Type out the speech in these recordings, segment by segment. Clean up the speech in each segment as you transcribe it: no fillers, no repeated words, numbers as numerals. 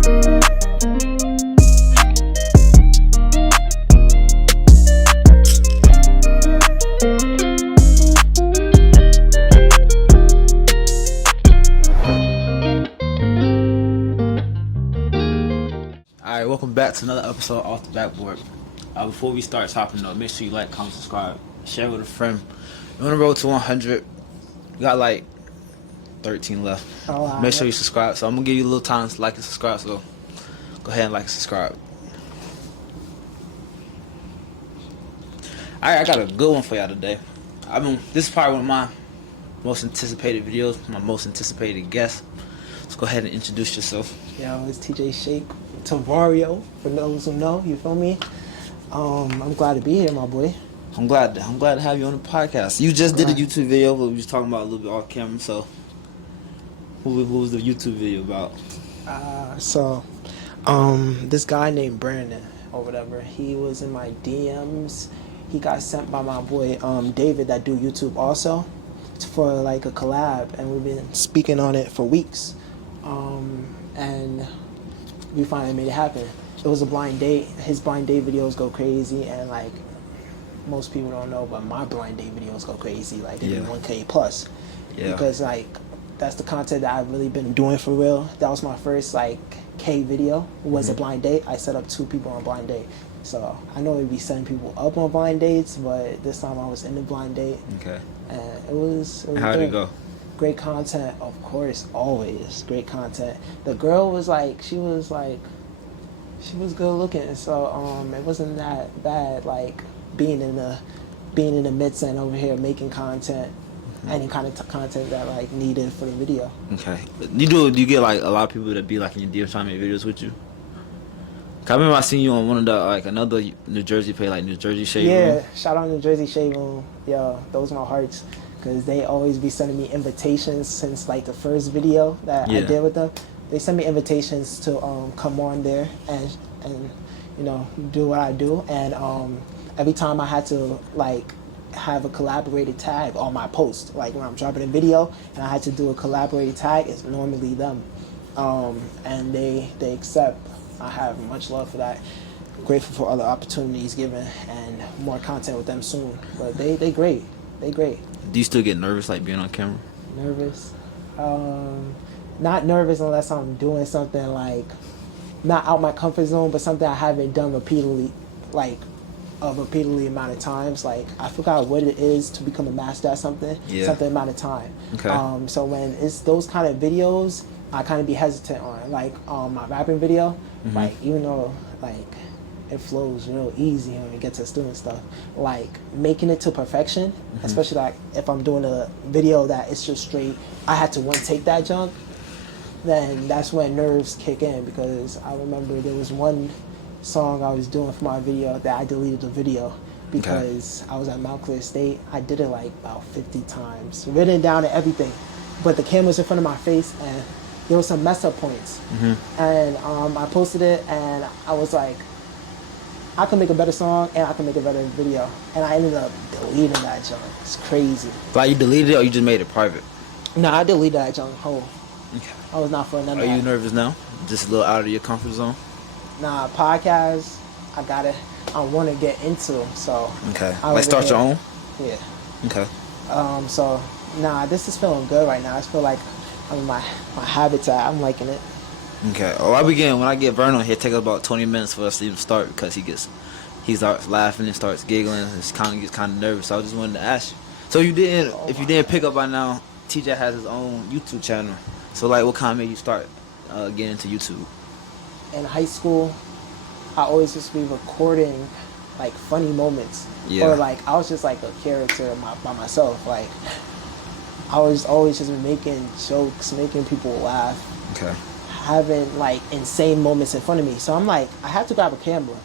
Alright, welcome back to another episode Off the Backboard. Before we start talking though, make sure you like, comment, subscribe, share with a friend. We're on the road to 100. We got like 13 left. Make sure you subscribe. So I'm gonna give you a little time to like and subscribe. So go ahead and like and subscribe. Alright, I got a good one for y'all today. This is probably one of my most anticipated videos, my most anticipated guest. Let's go ahead and introduce yourself. Yo, it's Tj Shakee, Tavario, for those who know, you feel me? I'm glad to be here, my boy. I'm glad to have you on the podcast. You just did a YouTube video, but we was talking about a little bit off camera. So, what was the YouTube video about? This guy named Brandon or whatever, he was in my DMs. He got sent by my boy David that do YouTube also for like a collab, and we've been speaking on it for weeks. And we finally made it happen. It was a blind date. His blind date videos go crazy, and like most people don't know, but my blind date videos go crazy, like 1K plus. Yeah. Because like that's the content that I've really been doing for real. That was my first like K video. Was a blind date. I set up 2 people on blind date. So I know we'd be setting people up on blind dates, but this time I was in the blind date. Okay. And it was How did it go? Great content, of course, always great content. The girl was like, she was good looking, so it wasn't that bad. Like being in the midst and over here making content, any kind of content that like needed for the video. Okay, do you get like a lot of people that be like in your DMs trying to make videos with you? I remember I seen you on one of the like another New Jersey page, like New Jersey Shave Room. Yeah, shout out New Jersey Shave Room. Yo, those are my hearts. Because they always be sending me invitations since like the first video that I did with them. They send me invitations to come on there and you know do what I do. And every time I had to like have a collaborated tag on my post, like when I'm dropping a video and I had to do a collaborated tag, it's normally them. And they accept. I have much love for that. Grateful for other opportunities given and more content with them soon. But they great. They great. Do you still get nervous like being on camera? Nervous? Not nervous unless I'm doing something like not out my comfort zone, but something I haven't done repeatedly, like a repeatedly amount of times. Like I forgot what it is to become a master at something, something amount of time. Okay. So when it's those kind of videos, I kind of be hesitant on. Like my rapping video, like even though like it flows real easy when it gets to student stuff. Like making it to perfection, especially like if I'm doing a video that it's just straight, I had to one take that junk, then that's when nerves kick in. Because I remember there was one song I was doing for my video that I deleted the video because I was at Mount Clear State. I did it like about 50 times, written down and everything, but the camera's in front of my face and there was some mess up points. And I posted it and I was like, I can make a better song and I can make a better video. And I ended up deleting that junk. It's crazy. Like you deleted it or you just made it private? No, I deleted that junk whole. Okay. I was not for none of that. Are you nervous now? Just a little out of your comfort zone? Nah, podcasts, I want to get into, so. Okay. Like start your own? Yeah. Okay. So, nah, this is feeling good right now. I feel like I'm in my habitat. I'm liking it. Okay. When I get Vern on here, it takes about 20 minutes for us to even start because he starts laughing and starts giggling and gets kind of nervous. So I just wanted to ask you. So if you didn't pick up by now, TJ has his own YouTube channel. So like, what kind of made you start getting into YouTube? In high school, I always used to be recording like funny moments, or like I was just like a character by myself. Like I was always just making jokes, making people laugh. Okay. Having like insane moments in front of me. So I'm like, I have to grab a camera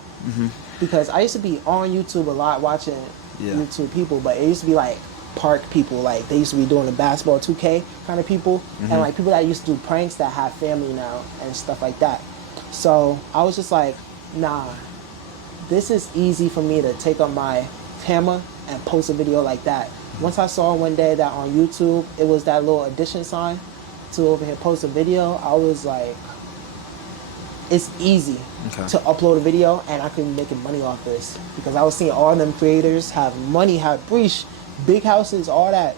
because I used to be on YouTube a lot watching YouTube people, but it used to be like park people, like they used to be doing the basketball 2K kind of people, and like people that used to do pranks that have family now and stuff like that. So I was just like, nah, this is easy for me to take up my camera and post a video like that. Once I saw one day that on YouTube, it was that little addition sign to over here post a video, I was like, it's easy to upload a video, and I could be making money off this because I was seeing all them creators have money, have breach, big houses, all that.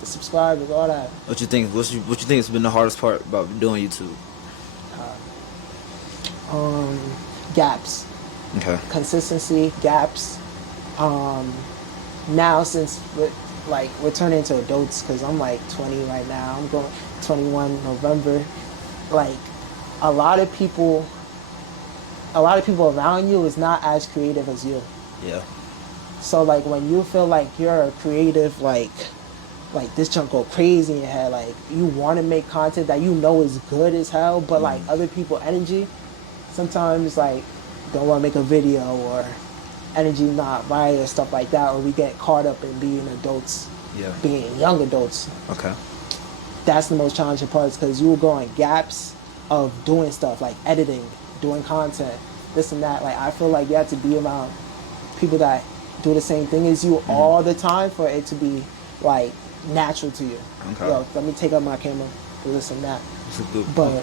The subscribers, all that. What you think? What you think has been the hardest part about doing YouTube? Gaps. Okay. Consistency, gaps. Now since we're turning into adults, because I'm like 20 right now. I'm going 21 November. Like a lot of people around you is not as creative as you. Yeah. So like when you feel like you're a creative, like this junk go crazy in your head, like you want to make content that you know is good as hell, but like other people energy sometimes like don't want to make a video, or energy not right, or stuff like that, or we get caught up in being adults, being young adults. Okay. That's the most challenging part, because you will go on gaps of doing stuff like editing, doing content, this and that. Like I feel like you have to be around people that do the same thing as you all the time for it to be like natural to you. Okay. Yo, let me take up my camera for this and that. But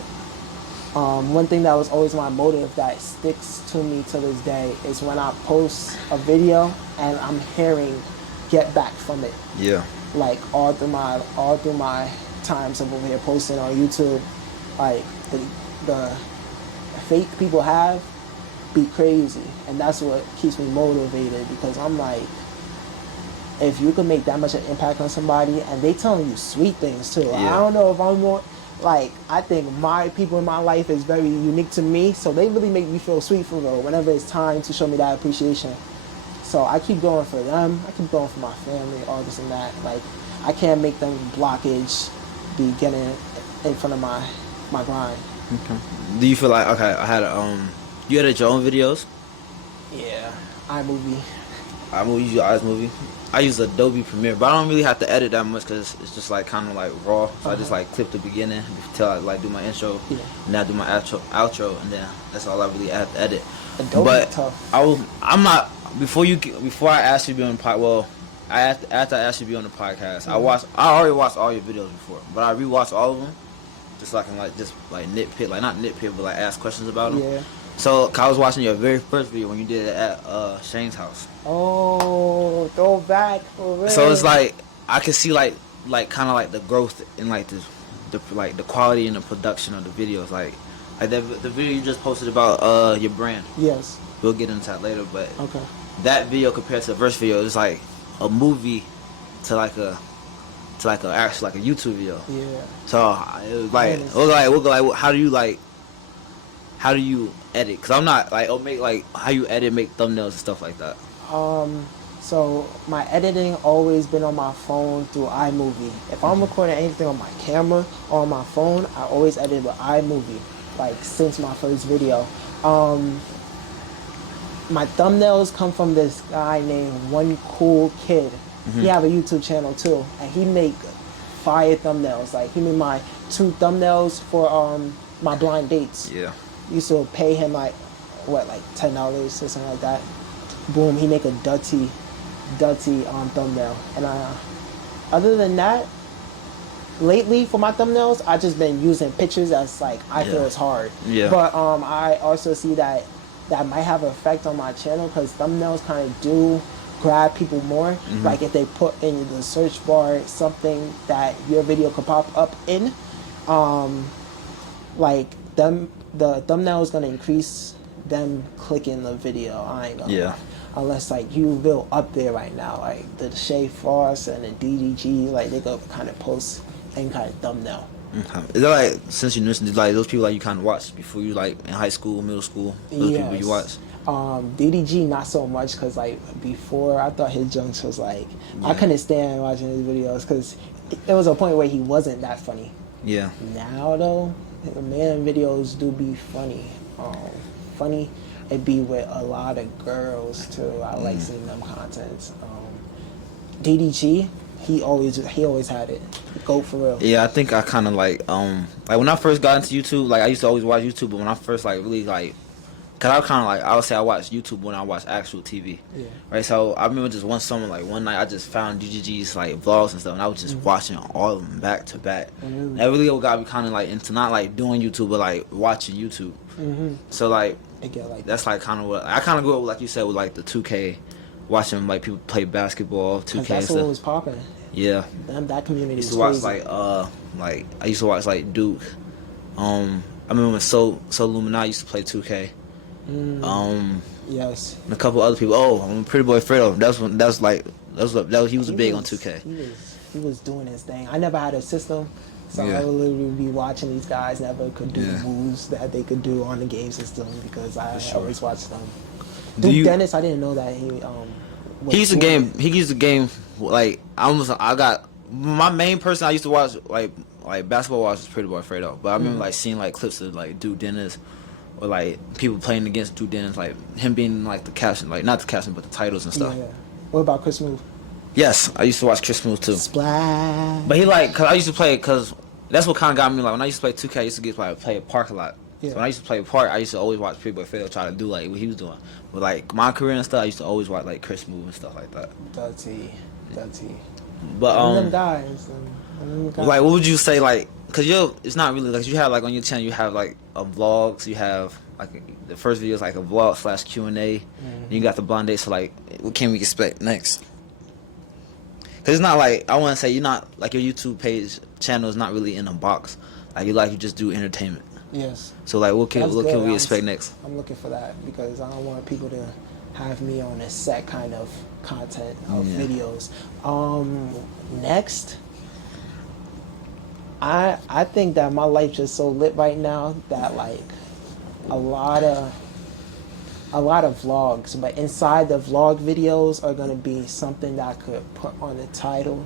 one thing that was always my motive that sticks to me to this day is when I post a video and I'm hearing get back from it. Yeah. Like all through my times of over here posting on YouTube, like the fake people have be crazy, and that's what keeps me motivated, because I'm like, if you can make that much an impact on somebody and they telling you sweet things too. I don't know if I'm more like, I think my people in my life is very unique to me, so they really make me feel sweet for real whenever it's time to show me that appreciation. So I keep going for them, I keep going for my family, all this and that. Like I can't make them blockage be getting in front of my grind. Okay. Do you feel like, okay, you edit your own videos? Yeah, iMovie. You use iMovie? I use Adobe Premiere, but I don't really have to edit that much because it's just like kind of like raw. So I just like clip the beginning till I like do my intro, and then I do my outro, and then that's all I really have to edit. Adobe but tough. I'm not before I asked you to be on the pod. Well, after I asked you to be on the podcast, I already watched all your videos before, but I rewatched all of them just so I can like nitpick, like not nitpick, but like ask questions about them. Yeah. So I was watching your very first video when you did it at Shane's house. Oh, throwback for real. So it's like I can see like kind of like the growth in like the quality and the production of the videos. Like the video you just posted about your brand. Yes. We'll get into that later, but okay. That video compared to the first video is like a movie to like a actual like a YouTube video. Yeah. So it was like how do you edit? Cause I'm not like make like how you edit, make thumbnails and stuff like that. So my editing always been on my phone through iMovie. If I'm recording anything on my camera or on my phone, I always edit with iMovie. Like since my first video, my thumbnails come from this guy named One Cool Kid. He have a YouTube channel too, and he make fire thumbnails. Like he made my 2 thumbnails for my blind dates. Yeah. Used to pay him like $10 or something like that. Boom, he make a dirty thumbnail. And other than that, lately for my thumbnails, I just been using pictures as like I feel it's hard. Yeah. But I also see that might have an effect on my channel, because thumbnails kind of do grab people more. Like if they put in the search bar something that your video could pop up in, like the thumbnail is gonna increase them clicking the video. I ain't gonna lie. Unless like you real up there right now, like the Shea Frost and the DDG, like they go kind of post any kind of thumbnail. Okay. Is that like, since you mentioned like those people like you kind of watched before you like in high school, middle school, those people you watched? DDG not so much, because like before I thought his jokes was like I couldn't stand watching his videos, because there was a point where he wasn't that funny. Yeah. Now though, the man videos do be funny. Funny. It be with a lot of girls too. I like seeing them contents. DDG, he always had it. Go for real. Yeah, I think I kind of like when I first got into YouTube, like I used to always watch YouTube, but when I first like really like Cause I kind of like, I would say I watch YouTube when I watch actual TV. Yeah. Right. So I remember just one summer, like one night, I just found DGG's like vlogs and stuff, and I was just watching all of them back to back. Really? That really got me kind of like into not like doing YouTube, but like watching YouTube. So like, It get like that's like kind of what I kind of grew up, like you said, with like the 2K, watching like people play basketball, 2K. that's and what stuff. was popping. Yeah. That community I used was to watch crazy. like I used to watch like Duke. I remember when So Luminati used to play 2K. Yes. And a couple other people. Oh, Pretty Boy Fredo. He was big on 2K. He was doing his thing. I never had a system, so Yeah. I would literally be watching these guys. Never could do Yeah. the moves that they could do on the game system because I sure. always watched them. Do Duke you- Dennis, I didn't know that he was He used to doing game like I got my main person I used to watch like basketball watch was Pretty Boy Fredo. But I remember like seeing like clips of like Duke Dennis or like people playing against Duke Dennis, like him being like the captain, like not the captain but the titles and stuff. Yeah. What about Chris Move? Yes, I used to watch Chris Smooth too. Splash. But he like, cause I used to play, cause that's what kind of got me like when I used to play 2K. I used to get like play a park a lot. Yeah. So when I used to play a park, I used to always watch Pretty Boy Fredo try to do like what he was doing. But like my career and stuff, I used to always watch like Chris Move and stuff like that. Dirty. But Them guys. like what would you say like? Cause it's not really like you have like on your channel you have like a vlogs, you have like the first video is like a vlog / Q&A. You got the blind date. So like, what can we expect next? Cause it's not like I want to say you're not like your YouTube page channel is not really in a box. Like you just do entertainment. Yes. So like what can That's we good. expect next? I'm looking for that because I don't want people to have me on a set kind of content of Yeah. videos. Next, I think that my life just so lit right now that like a lot of vlogs, but inside the vlog videos are gonna be something that I could put on the title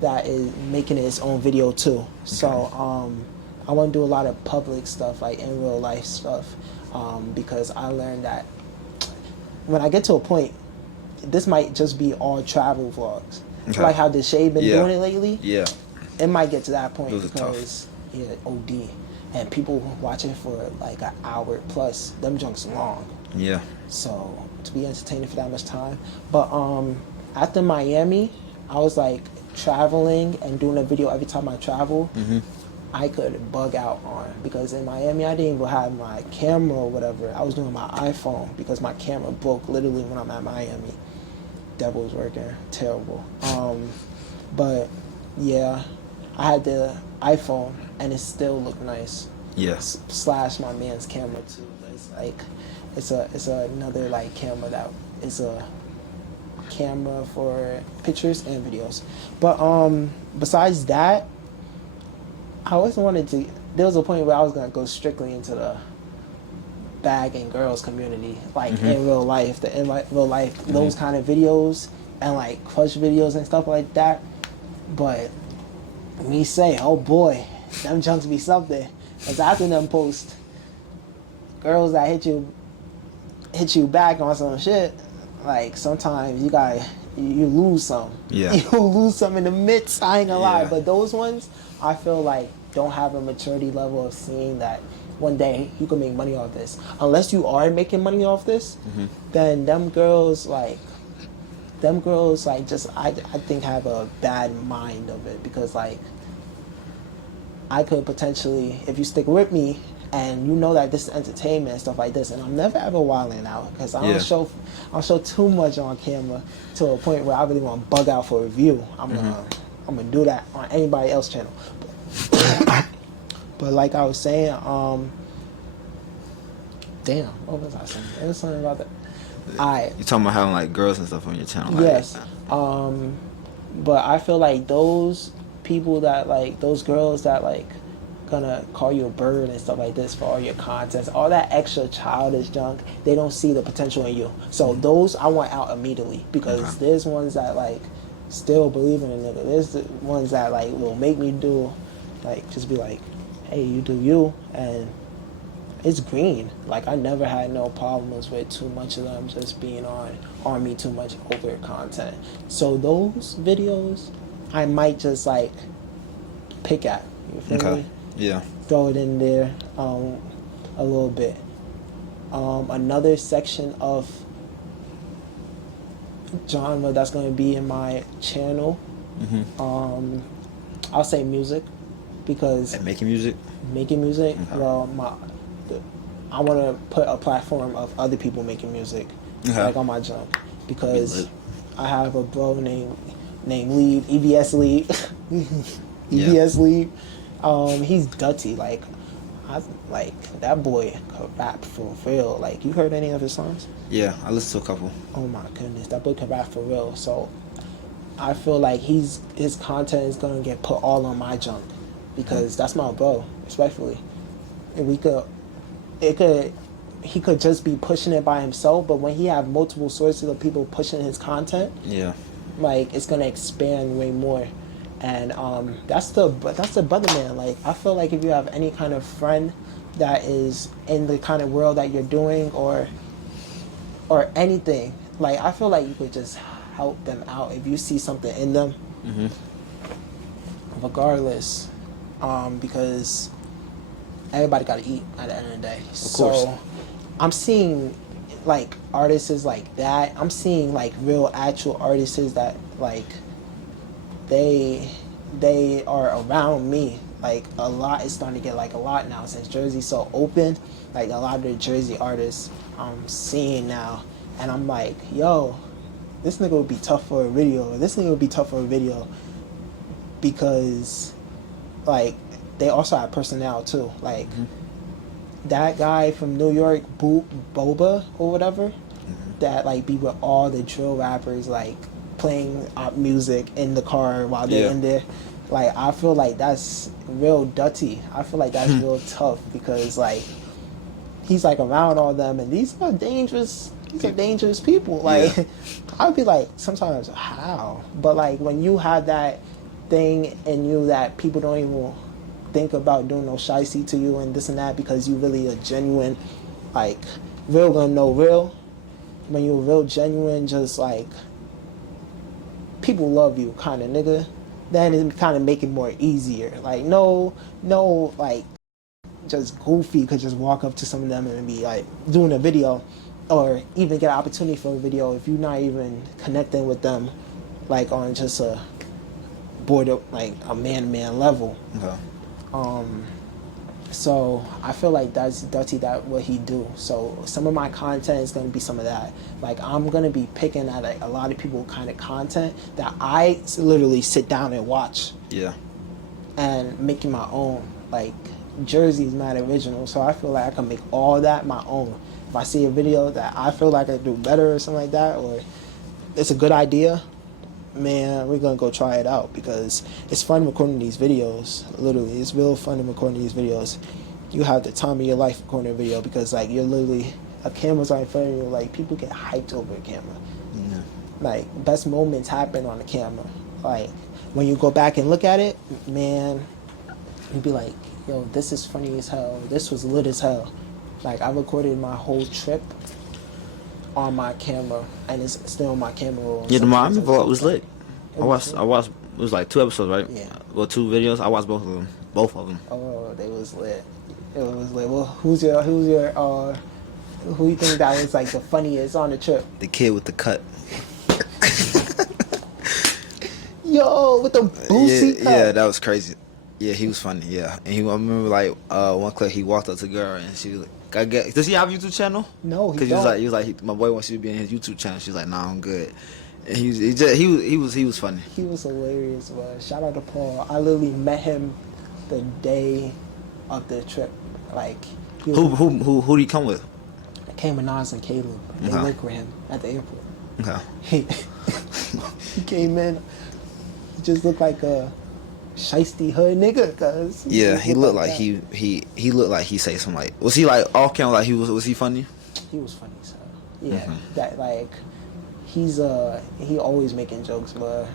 that is making it its own video too. So I want to do a lot of public stuff, like in real life stuff, because I learned that when I get to a point, this might just be all travel vlogs. Okay. Like how Deshae been Yeah. doing it lately. Yeah. It might get to that point Those are tough. because OD, and people watching for like an hour plus. Them junks long. Yeah. So to be entertaining for that much time. But after Miami, I was like traveling and doing a video every time I travel. I could bug out on because in Miami I didn't even have my camera or whatever. I was doing my iPhone because my camera broke literally when I'm at Miami. Devil's working terrible. But yeah, I had the iPhone and it still looked nice. Yes. Slash my man's camera too. It's like it's another like camera that is a camera for pictures and videos. But besides that, I always wanted to. There was a point where I was gonna go strictly into the bag and girls community, like in real life, those kind of videos and like crush videos and stuff like that. But me say, oh boy, them junks be something. Cause after them post girls that hit you back on some shit, like sometimes you lose some. Yeah. You lose some in the midst, I ain't gonna lie. Yeah. But those ones, I feel like don't have a maturity level of seeing that one day you can make money off this. Unless you are making money off this, then them girls just I think have a bad mind of it because like I could potentially, if you stick with me and you know that this is entertainment and stuff like this, and I'm never ever wilding out because I don't show too much on camera to a point where I really want to bug out for a review. I'm gonna do that on anybody else's channel. But like I was saying, damn, what was I saying? There was something about that. You talking about having like girls and stuff on your channel? Like, Yes. But I feel like those people that like those girls that like gonna call you a bird and stuff like this for all your contests, all that extra childish junk, they don't see the potential in you. So those I want out immediately because there's ones that like still believe in a nigga. There's the ones that like will make me do like just be like, hey, you do you, and it's green. Like I never had no problems with too much of them just being on me too much over content. So those videos I might just like pick at. You feel me? Yeah. Throw it in there a little bit. Another section of genre that's going to be in my channel, I'll say music, because And making music. making music. Okay. Well, I want to put a platform of other people making music, Okay. like on my junk, because lit. I have a bro named Lead, EBS Lead, EBS Yeah. Lead. He's dirty. Like, that boy could rap for real. Like, you heard any of his songs? Yeah, I listened to a couple. Oh my goodness, that boy could rap for real. So I feel like his content is gonna get put all on my junk, because that's my bro, respectfully. And he could just be pushing it by himself, but when he have multiple sources of people pushing his content, Yeah. like, it's gonna expand way more. And that's the brother man. Like, I feel like if you have any kind of friend that is in the kind of world that you're doing, or anything, like, I feel like you could just help them out if you see something in them, regardless, because everybody got to eat at the end of the day. Of course. So I'm seeing, like, artists like that. I'm seeing, like, real actual artists that, like, they are around me. Like, a lot is starting to get, like, a lot now since Jersey's so open. Like, a lot of the Jersey artists I'm seeing now, and I'm like, yo, this nigga would be tough for a video. This nigga would be tough for a video, because, like, they also have personnel too. Like, that guy from New York, Boba or whatever, that, like, be with all the drill rappers, like, playing music in the car while they're in there. Like, I feel like that's real dirty. I feel like that's real tough, because, like, he's, like, around all them, and these are dangerous. These are dangerous people. Like, I'd be like, sometimes, how? But, like, when you have that thing in you that people don't even think about doing no shicey to you and this and that, because you really a genuine, like, real gonna know real. When you're real genuine, just, like, people love you kind of nigga, then it kind of make it more easier. Like, no, like, just goofy could just walk up to some of them and be like doing a video, or even get an opportunity for a video if you're not even connecting with them, like, on just a border, like, a man-to-man level. Okay. So I feel like that's dirty, that what he do. So some of my content is going to be some of that. Like, I'm going to be picking at, like, a lot of people kind of content that I literally sit down and watch. Yeah. And making my own. Like, Jersey's mad original, so I feel like I can make all that my own. If I see a video that I feel like I do better or something like that, or it's a good idea, man, we're gonna go try it out, because it's fun recording these videos. Literally, it's real fun recording these videos. You have the time of your life recording a video, because, like, you're literally, a camera's right in front of you. Like, people get hyped over a camera. Yeah. Like, best moments happen on the camera. Like, when you go back and look at it, man, you'd be like, yo, this is funny as hell. This was lit as hell. Like, I recorded my whole trip on my camera, and it's still on my camera roll. Yeah, the Miami vlog was lit. I was watched. It was like 2 episodes, right? Yeah. Well, 2 videos. I watched both of them. Both of them. Oh, they was lit. It was lit. Well, who you think that was, like, the funniest on the trip? The kid with the cut. Yo, with the boosie cut. Yeah, that was crazy. Yeah, he was funny. Yeah, and I remember, like, one clip, he walked up to a girl and she was like, does he have a YouTube channel? No, he Because don't. he was like, my boy wants you to be in his YouTube channel. She's like, nah, I'm good. And he was funny. He was hilarious, man. Shout out to Paul. I literally met him the day of the trip. Like, Who did he come with? I came with Nas and Caleb. They Okay. worked with him at the airport. Okay. He came in. He just looked like a shiesty hood nigga, cause Yeah, he looked like that. he looked like he say something like, was he like off camera, like was he funny? He was funny as hell. Yeah, that, like, he always making jokes, but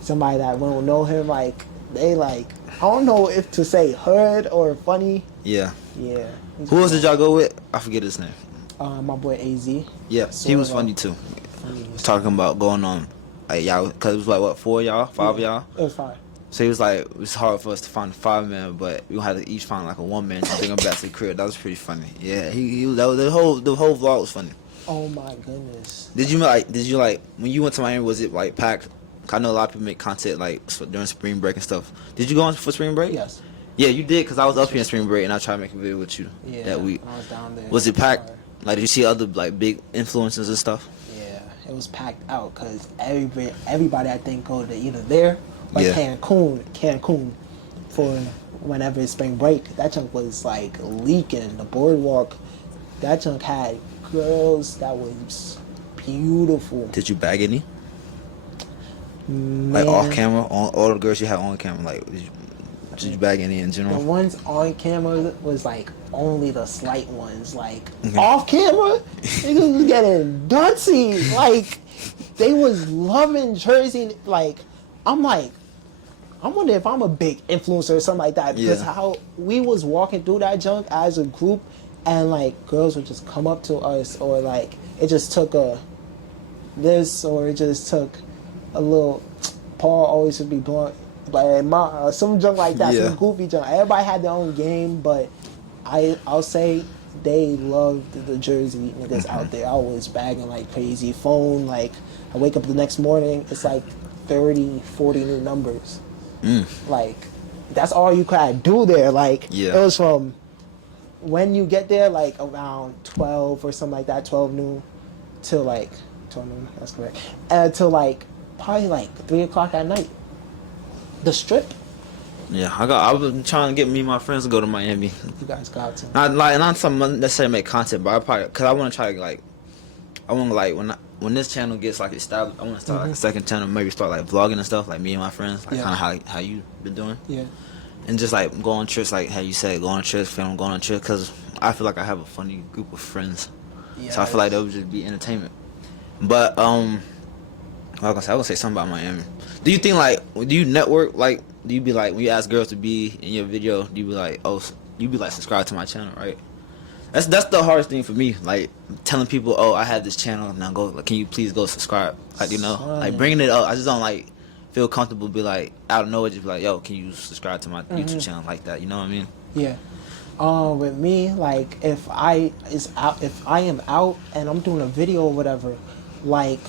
somebody that won't know him, like, they, like, I don't know if to say hood or funny. Yeah. Yeah. Who else did y'all go with? I forget his name. My boy AZ. Yeah, he was funny too. Funny. Talking about going on, like, y'all, cause it was like what, 4 y'all, 5 y'all. It was 5. So he was like, it's hard for us to find a 5-man, but we gonna have to each find like a 1-man to bring him back to the crib. That was pretty funny. Yeah, that was, the whole vlog was funny. Oh my goodness. Did you like when you went to Miami? Was it like packed? I know a lot of people make content like during spring break and stuff. Did you go on for spring break? Yes. Yeah, you did, because I was up here in spring break and I tried to make a video with you that week. I was down there. Was it packed? Like, did you see other like big influencers and stuff? Yeah, it was packed out because everybody I think go to either there or Cancun for whenever it's spring break. That chunk was like leaking. The boardwalk, that chunk had girls that was beautiful. Did you bag any? Man, like off camera, all the girls you had on camera, like did you bag any in the general? ones on camera was like only the slight ones. Like off camera, niggas was getting dirty. Like they was loving Jersey. Like I'm like, I wonder if I'm a big influencer or something like that, because how we was walking through that junk as a group, and like girls would just come up to us, or like it just took or it just took a little. Paul always would be blunt, like some junk like that, some goofy junk. Everybody had their own game, but I'll say they loved the Jersey niggas out there. I was bagging like crazy. Phone, like I wake up the next morning, it's like 30, 40 new numbers. Like that's all you could do there. Like it was from when you get there, like around 12 or something like that, 12 noon till like 12 noon. That's correct. Till like probably like 3 o'clock at night. The strip. Yeah, I was trying to get me and my friends to go to Miami. You guys got to. Not something necessarily make content, but I probably, cause I want to try to like, I want to like when this channel gets like established, I want to start like a second channel, maybe start like vlogging and stuff, like me and my friends, like kind of how you been doing. Yeah. And just like go on trips, like how you said, go on trips, film, going on trips, cause I feel like I have a funny group of friends, so I feel like that would just be entertainment. But I was gonna say something about Miami. Do you think like, do you network, like, do you be like, when you ask girls to be in your video, do you be like, oh, you be like, subscribe to my channel, right? That's the hardest thing for me, like telling people, oh, I have this channel, now go, like, can you please go subscribe, like, you know, like bringing it up. I just don't like feel comfortable be like out of nowhere just be like, yo, can you subscribe to my YouTube channel, like that, you know what I mean? Yeah. With me, like if I am out and I'm doing a video or whatever, like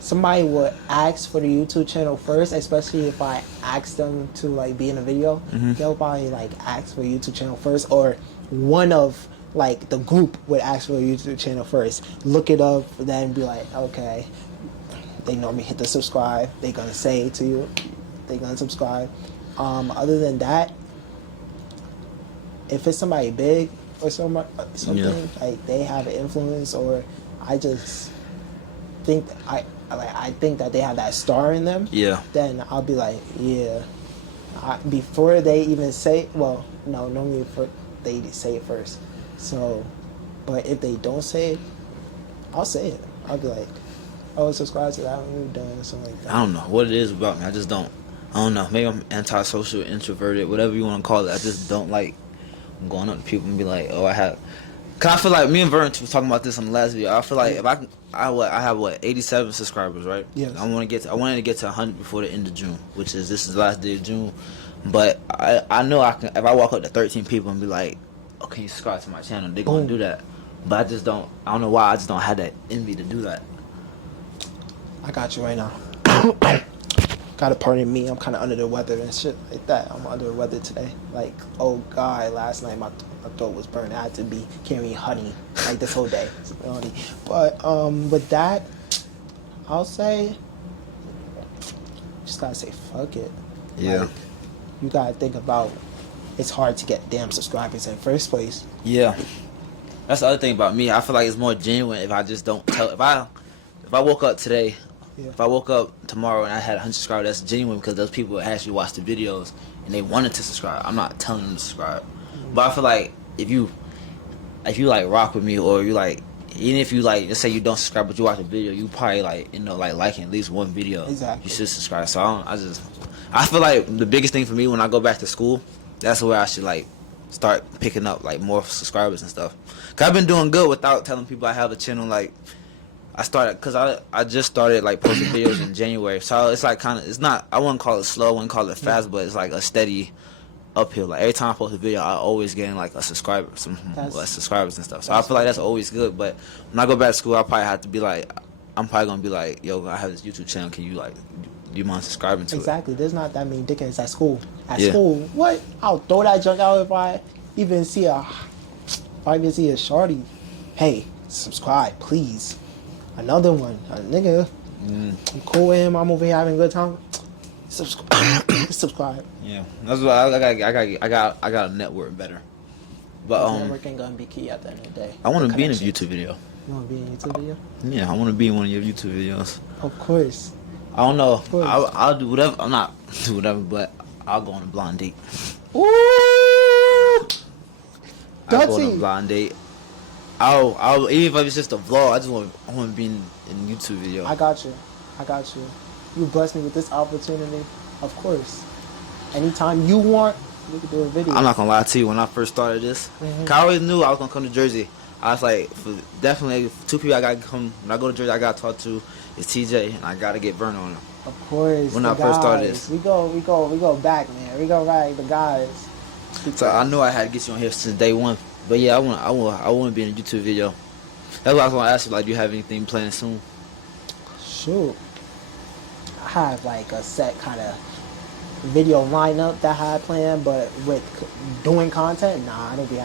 somebody would ask for the YouTube channel first, especially if I ask them to like be in a video. They'll probably like ask for a YouTube channel first, or one of like the group would ask for a YouTube channel first. Look it up, then be like, okay. They normally hit the subscribe. They're gonna say to you, they're gonna subscribe. Other than that, if it's somebody big or something like they have an influence, or I just think I think that they have that star in them. Yeah. Then I'll be like, yeah. Before they even say, well, no, normally they say it first. So, but if they don't say it, I'll say it. I'll be like, oh, subscribe to that when you're done, or something like that. I don't know what it is about me. I don't know. Maybe I'm antisocial, introverted, whatever you want to call it. I just don't like going up to people and be like, oh, I have. Cause I feel like me and Vern was talking about this on the last video. I feel like if I have 87 subscribers, right? Yes. I wanted to get to 100 before the end of June, this is the last day of June. But I know I can, if I walk up to 13 people and be like, oh, can you subscribe to my channel? They're gonna do that. But I don't know why, I just don't have that in me to do that. I got you right now. Gotta pardon me, I'm kind of under the weather and shit like that. I'm under the weather today. Like, oh God, last night my throat was burning. I had to be carrying honey like this whole day. But with that, I'll say, just gotta say fuck it. Yeah. Like, you gotta think about, it's hard to get damn subscribers in the first place. Yeah. That's the other thing about me. I feel like it's more genuine if I just don't tell. If I woke up today, if I woke up tomorrow and I had 100 subscribers, that's genuine, because those people actually watched the videos and they wanted to subscribe. I'm not telling them to subscribe. But I feel like if you like rock with me, or you like, even if you like, let's say you don't subscribe but you watch a video, you probably like, you know, like liking at least one video. Exactly. You should subscribe. So I feel like the biggest thing for me when I go back to school, that's where I should like start picking up like more subscribers and stuff. Cause I've been doing good without telling people I have a channel. Like I started because I just started like posting videos in January, so it's like kind of it's not I wouldn't call it slow, I wouldn't call it fast, but it's like a steady uphill. Like every time I post a video, I always gain like a subscriber, some like, subscribers and stuff. So I feel like that's always good. But when I go back to school, I probably have to be like, I'm probably gonna be like, yo, I have this YouTube channel. Can you like, do you mind subscribing to it? Exactly. There's not that many dickheads at school. At school, what? I'll throw that junk out if I even see a shorty. Hey, subscribe, please. Another one, a nigga. I'm cool with him. I'm over here having a good time. Subscribe. Yeah, that's what I got to network better. But network ain't gonna be key at the end of the day. I want to be in a YouTube video. You want to be in a YouTube video? Yeah, I want to be in one of your YouTube videos. Of course. I don't know. I'll do whatever. I'm not do whatever, but I'll go on a blind date. Ooh. I'll go on a blind date. I'll even if it's just a vlog. I want to be in a YouTube video. I got you. You blessed me with this opportunity. Of course. Anytime you want, we can do a video. I'm not gonna lie to you. When I first started this, I always knew I was gonna come to Jersey. I was like, definitely two people I gotta come. When I go to Jersey, I gotta talk to is TJ, and I gotta get Vern on him. Of course. When I first started this, we go back, man. We go back, the guys. So I knew I had to get you on here since day one. But yeah, I want to be in a YouTube video. That's why I was gonna ask you, like, do you have anything planned soon? Shoot, I have like a set kind of video lineup that I had planned, but with doing content, nah, I don't be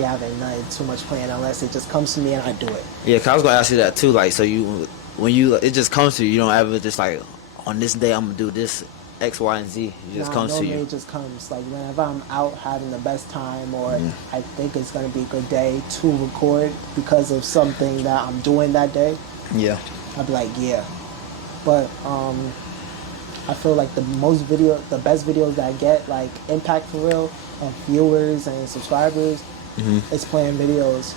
having nothing too much planned unless it just comes to me and I do it. Yeah, 'cause I was gonna ask you that too. Like, so it just comes to you. You don't ever just like on this day I'm gonna do this X, Y, and Z. It just comes to you. It just comes like whenever I'm out having the best time, or I think it's gonna be a good day to record because of something that I'm doing that day. Yeah. I'd be like, yeah. But I feel like the best videos that get like impact for real of viewers and subscribers is playing videos,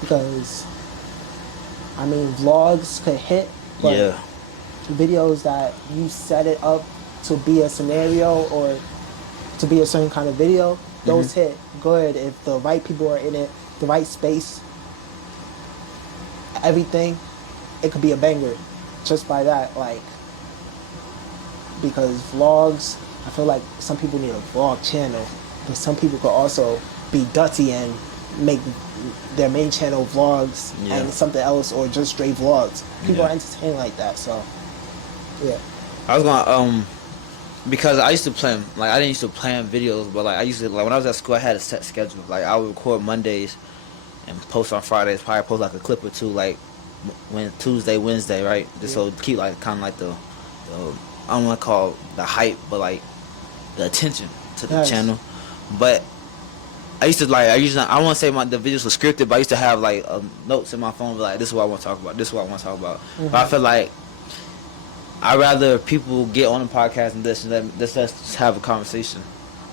because I mean vlogs could hit, but videos that you set it up to be a scenario or to be a certain kind of video, those hit good if the right people are in it, the right space, everything. It could be a banger just by that, like, because vlogs, I feel like some people need a vlog channel, but some people could also be dirty and make their main channel vlogs and something else, or just straight vlogs. People are entertained like that, so yeah. I was gonna because I used to plan, like, I didn't used to plan videos, but like I used to, like, when I was at school I had a set schedule. Like I would record Mondays and post on Fridays, probably post like a clip or two, like when Tuesday, Wednesday, right? Just so keep like kind of like the I don't want to call the hype, but like the attention to the channel. But I don't want to say the videos were scripted, but I used to have like notes in my phone, like, this is what I want to talk about, this is what I want to talk about. But I feel like I'd rather people get on the podcast and let's just have a conversation.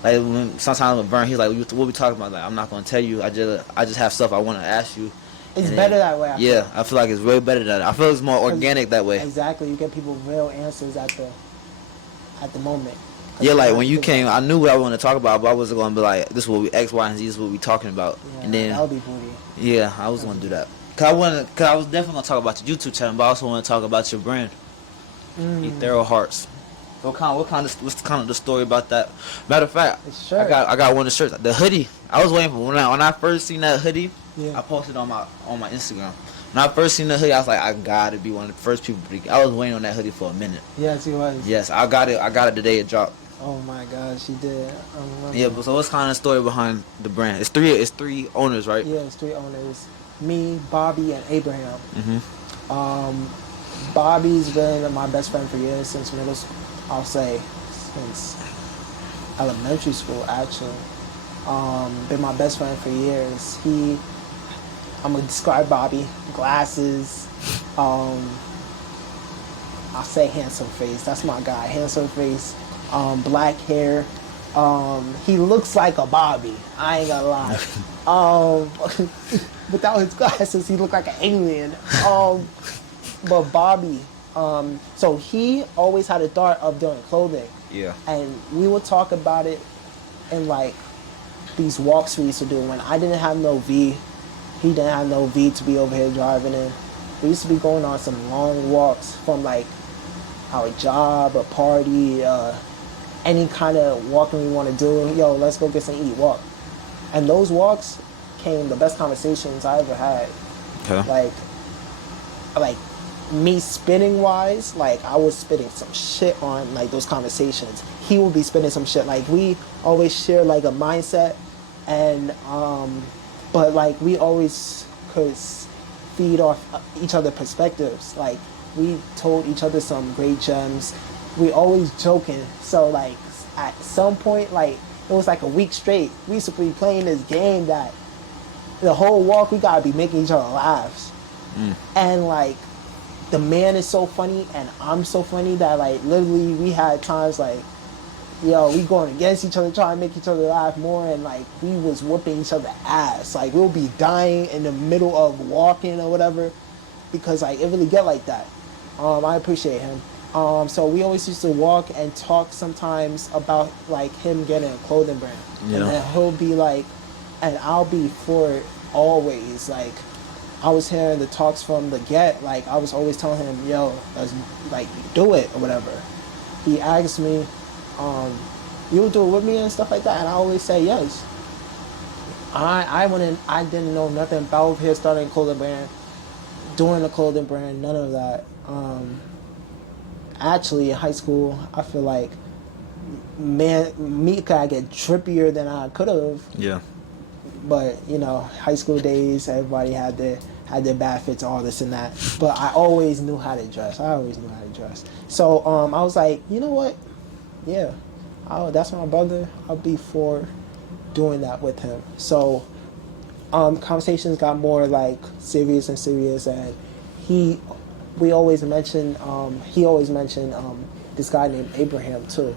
Like sometimes with Vern, he's like, what we talking about? Like, I'm not gonna tell you. I just have stuff I want to ask you. It's better that way. I feel like it's way better that way. I feel it's more organic that way. Exactly, you get people real answers at the moment. Yeah, like when you came, I knew what I wanted to talk about, but I wasn't gonna be like, this is what we X, Y, and Z, this is what we talking about. Yeah, and then that would be booty. Yeah, I was gonna do that. Cause I was definitely gonna talk about your YouTube channel, but I also want to talk about your brand, Ethereal Hearts. What's kind of the story about that? Matter of fact, I got one of the shirts, the hoodie. I was waiting for when I first seen that hoodie. I posted on my Instagram. When I first seen the hoodie, I was like, I gotta be one of the first people to get. I was waiting on that hoodie for a minute. Yes, you was. Yes, I got it the day it dropped. Oh my gosh, you did. Yeah, but so what's kind of the story behind the brand? It's three owners, right? Yeah, it's 3 owners. Me, Bobby, and Abraham. Bobby's been my best friend for years, since middle school. I'll say since elementary school, actually. Been my best friend for years. I'm gonna describe Bobby. Glasses. I'll say handsome face. That's my guy. Handsome face. Black hair. He looks like a Bobby. I ain't gonna lie. Without his glasses, he looked like an alien. But Bobby, so he always had a thought of doing clothing. Yeah. And we would talk about it in like these walks we used to do when I didn't have no V. He didn't have no V to be over here driving in. we used to be going on some long walks from like our job, a party, any kind of walking we want to do. Yo, let's go get some eat, walk. And those walks came the best conversations I ever had. Okay. Like me spitting wise, like I was spitting some shit on like those conversations. He would be spitting some shit. Like we always share like a mindset, and but like we always could feed off each other perspectives. Like we told each other some great gems. We always joking. So like at some point, like it was like a week straight, we used to be playing this game that the whole walk we gotta be making each other laughs. And like the man is so funny and I'm so funny that like literally we had times like, yo, we going against each other trying to make each other laugh more, and like we was whooping each other ass. Like we'll be dying in the middle of walking or whatever, because like it really get like that. I appreciate him. So we always used to walk and talk sometimes about like him getting a clothing brand. Yeah. And then he'll be like, and I'll be for it always. Like I was hearing the talks from the get, like I was always telling him, yo, let's like do it or whatever. He asked me, you'll do it with me and stuff like that, and I always say yes. I didn't know nothing about here starting a clothing brand, doing a clothing brand, none of that. Actually, in high school, I feel like me could get trippier than I could have. Yeah. But you know, high school days, everybody had their bad fits, all this and that. But I always knew how to dress. So I was like, you know what? Yeah, that's my brother. I'll be for doing that with him. So conversations got more like serious and serious, and he always mentioned this guy named Abraham too,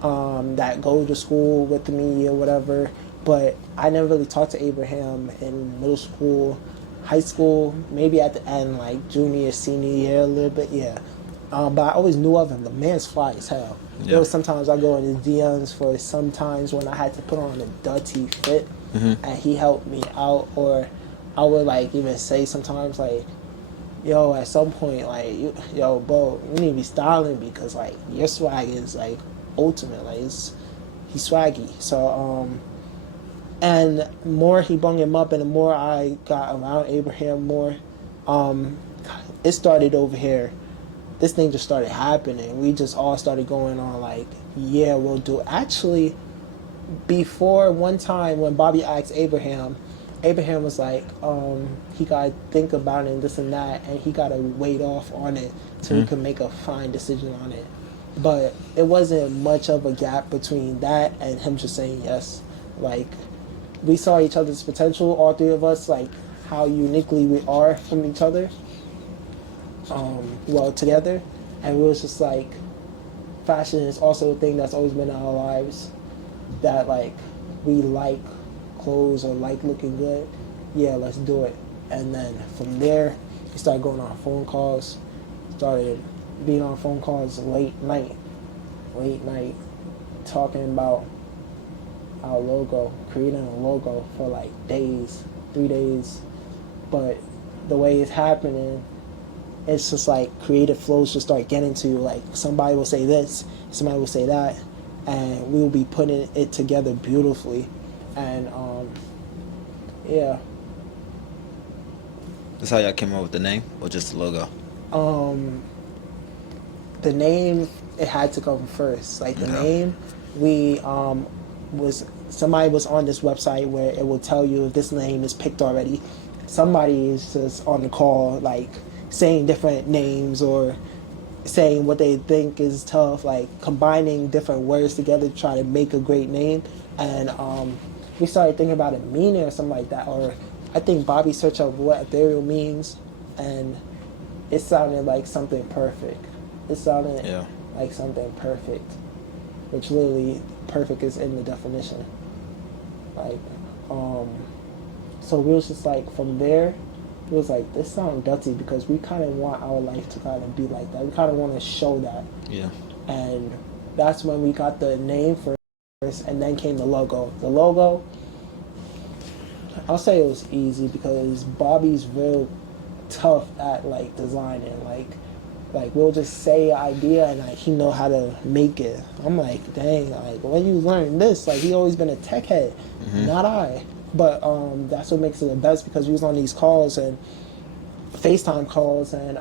that go to school with me or whatever. But I never really talked to Abraham in middle school, high school, maybe at the end, like junior, senior year, a little bit, yeah. But I always knew of him. The man's fly as hell. Yeah. There was sometimes I go in his DMs for sometimes when I had to put on a dirty fit, and he helped me out. Or I would like even say sometimes like, yo, at some point, like, yo, bro, you need to be styling because like your swag is like ultimate. Like he's swaggy. So and more he brought him up, and the more I got around Abraham more, it started over here. This thing just started happening. We just all started going on like, yeah, we'll do it. Actually, before one time when Bobby asked Abraham was like, he got to think about it and this and that, and he got to wait off on it so he could make a fine decision on it. But it wasn't much of a gap between that and him just saying yes. Like, we saw each other's potential, all three of us, like how uniquely we are from each other, together. And we was just like, fashion is also a thing that's always been in our lives, that like we like clothes or like looking good. Yeah, let's do it. And then from there, we started going on phone calls, started being on phone calls late night, talking about our logo, creating a logo for like 3 days. But the way it's happening, it's just like creative flows just start getting to you. Like somebody will say this, somebody will say that, and we will be putting it together beautifully. And yeah. That's how y'all came up with the name, or just the logo? The name, it had to come first. Like the name, we somebody was on this website where it will tell you if this name is picked already. Somebody is just on the call, like saying different names or saying what they think is tough, like combining different words together to try to make a great name. And we started thinking about a meaning or something like that. Or I think Bobby searched up what ethereal means, and it sounded like something perfect. It sounded like something perfect, which literally perfect is in the definition. Like, so we was just like, from there, it was like, this sounds dirty because we kind of want our life to kind of be like that. We kind of want to show that. Yeah. And that's when we got the name first, and then came the logo. The logo, I'll say it was easy because Bobby's real tough at like designing. Like we'll just say an idea and like he know how to make it. I'm like, dang, like when you learn this, like he always been a tech head, not I. But that's what makes it the best because we was on these calls and FaceTime calls and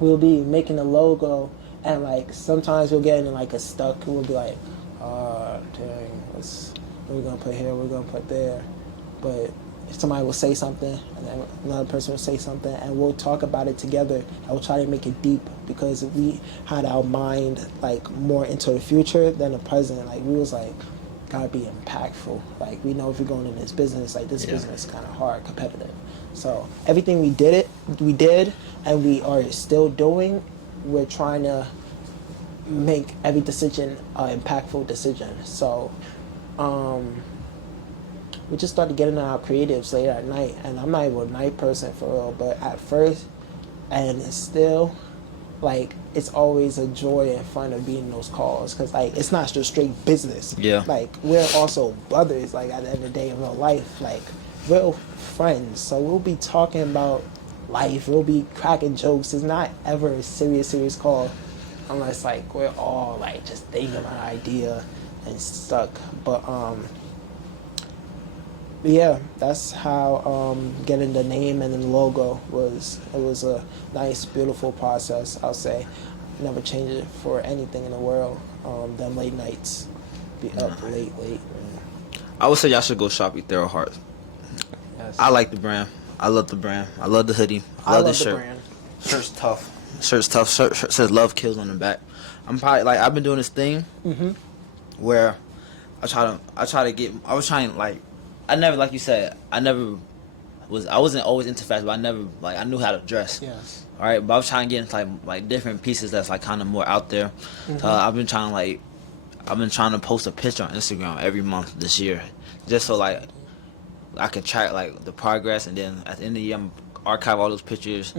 we'll be making a logo and like sometimes we'll get in like a stuck. We'll be like, dang, what we're gonna put here, we're gonna put there, but somebody will say something and then another person will say something and we'll talk about it together and we'll try to make it deep because we had our mind like more into the future than the present. Like we was like, gotta be impactful. Like we know if you're going in this business, like this business is kind of hard, competitive. So everything we did and we are still doing, we're trying to make every decision an impactful decision. So we just started getting our creatives late at night, and I'm not even a night person for real, but at first, and still, like, it's always a joy and fun of being in those calls, because, like, it's not just straight business. Yeah. Like, we're also brothers, like, at the end of the day in real life, like, real friends, so we'll be talking about life, we'll be cracking jokes. It's not ever a serious call, unless, like, we're all, like, just thinking about an idea and stuck, but, yeah, that's how getting the name and the logo was. It was a nice, beautiful process, I'll say. Never change it for anything in the world. Them late nights, be up late. I would say y'all should go shop Ethereal Hearts. Yes. I like the brand. I love the brand. I love the hoodie. I love the shirt. Brand. Shirt's tough. Shirt says love kills on the back. I'm probably like I've been doing this thing where I never, like you said, I wasn't always into fashion, but I knew how to dress. Yes. All right, but I was trying to get into like different pieces that's like kind of more out there. I've been trying to post a picture on Instagram every month this year, just so like I can track like the progress, and then at the end of the year, I'm archive all those pictures.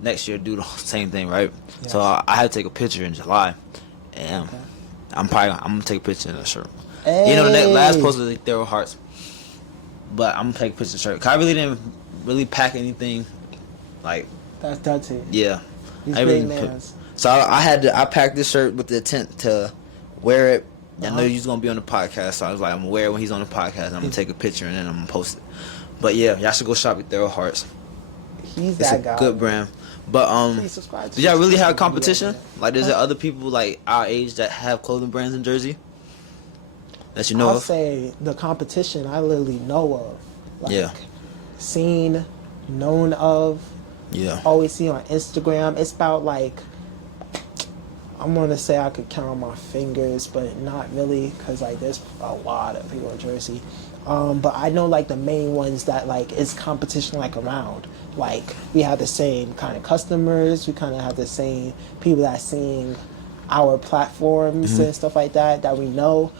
Next year, do the same thing, right? Yes. So I had to take a picture in July, and I'm gonna take a picture in the shirt. Hey. You know, the last post was Ethereal Hearts. But I'm gonna take a picture of the shirt. 'Cause I really didn't pack anything. Like That's dirty. Yeah. These I big really mans. So I packed this shirt with the intent to wear it. I know he's gonna be on the podcast, so I was like, I'm gonna wear it when he's on the podcast. I'm gonna take a picture and then I'm gonna post it. But yeah, y'all should go shop at Ethereal Hearts. He's It's that a guy. good brand. But Please subscribe to did y'all really us. have competition? Like, is there other people like our age that have clothing brands in Jersey that you know I'll of? say the competition I literally know of. Like, Yeah. Seen, known of, Yeah. always see on Instagram. It's about like, I'm gonna say I could count on my fingers, but not really, because like there's a lot of people in Jersey. But I know like the main ones that like it's competition like around. Like we have the same kind of customers, we kind of have the same people that seeing our platforms and stuff like that we know.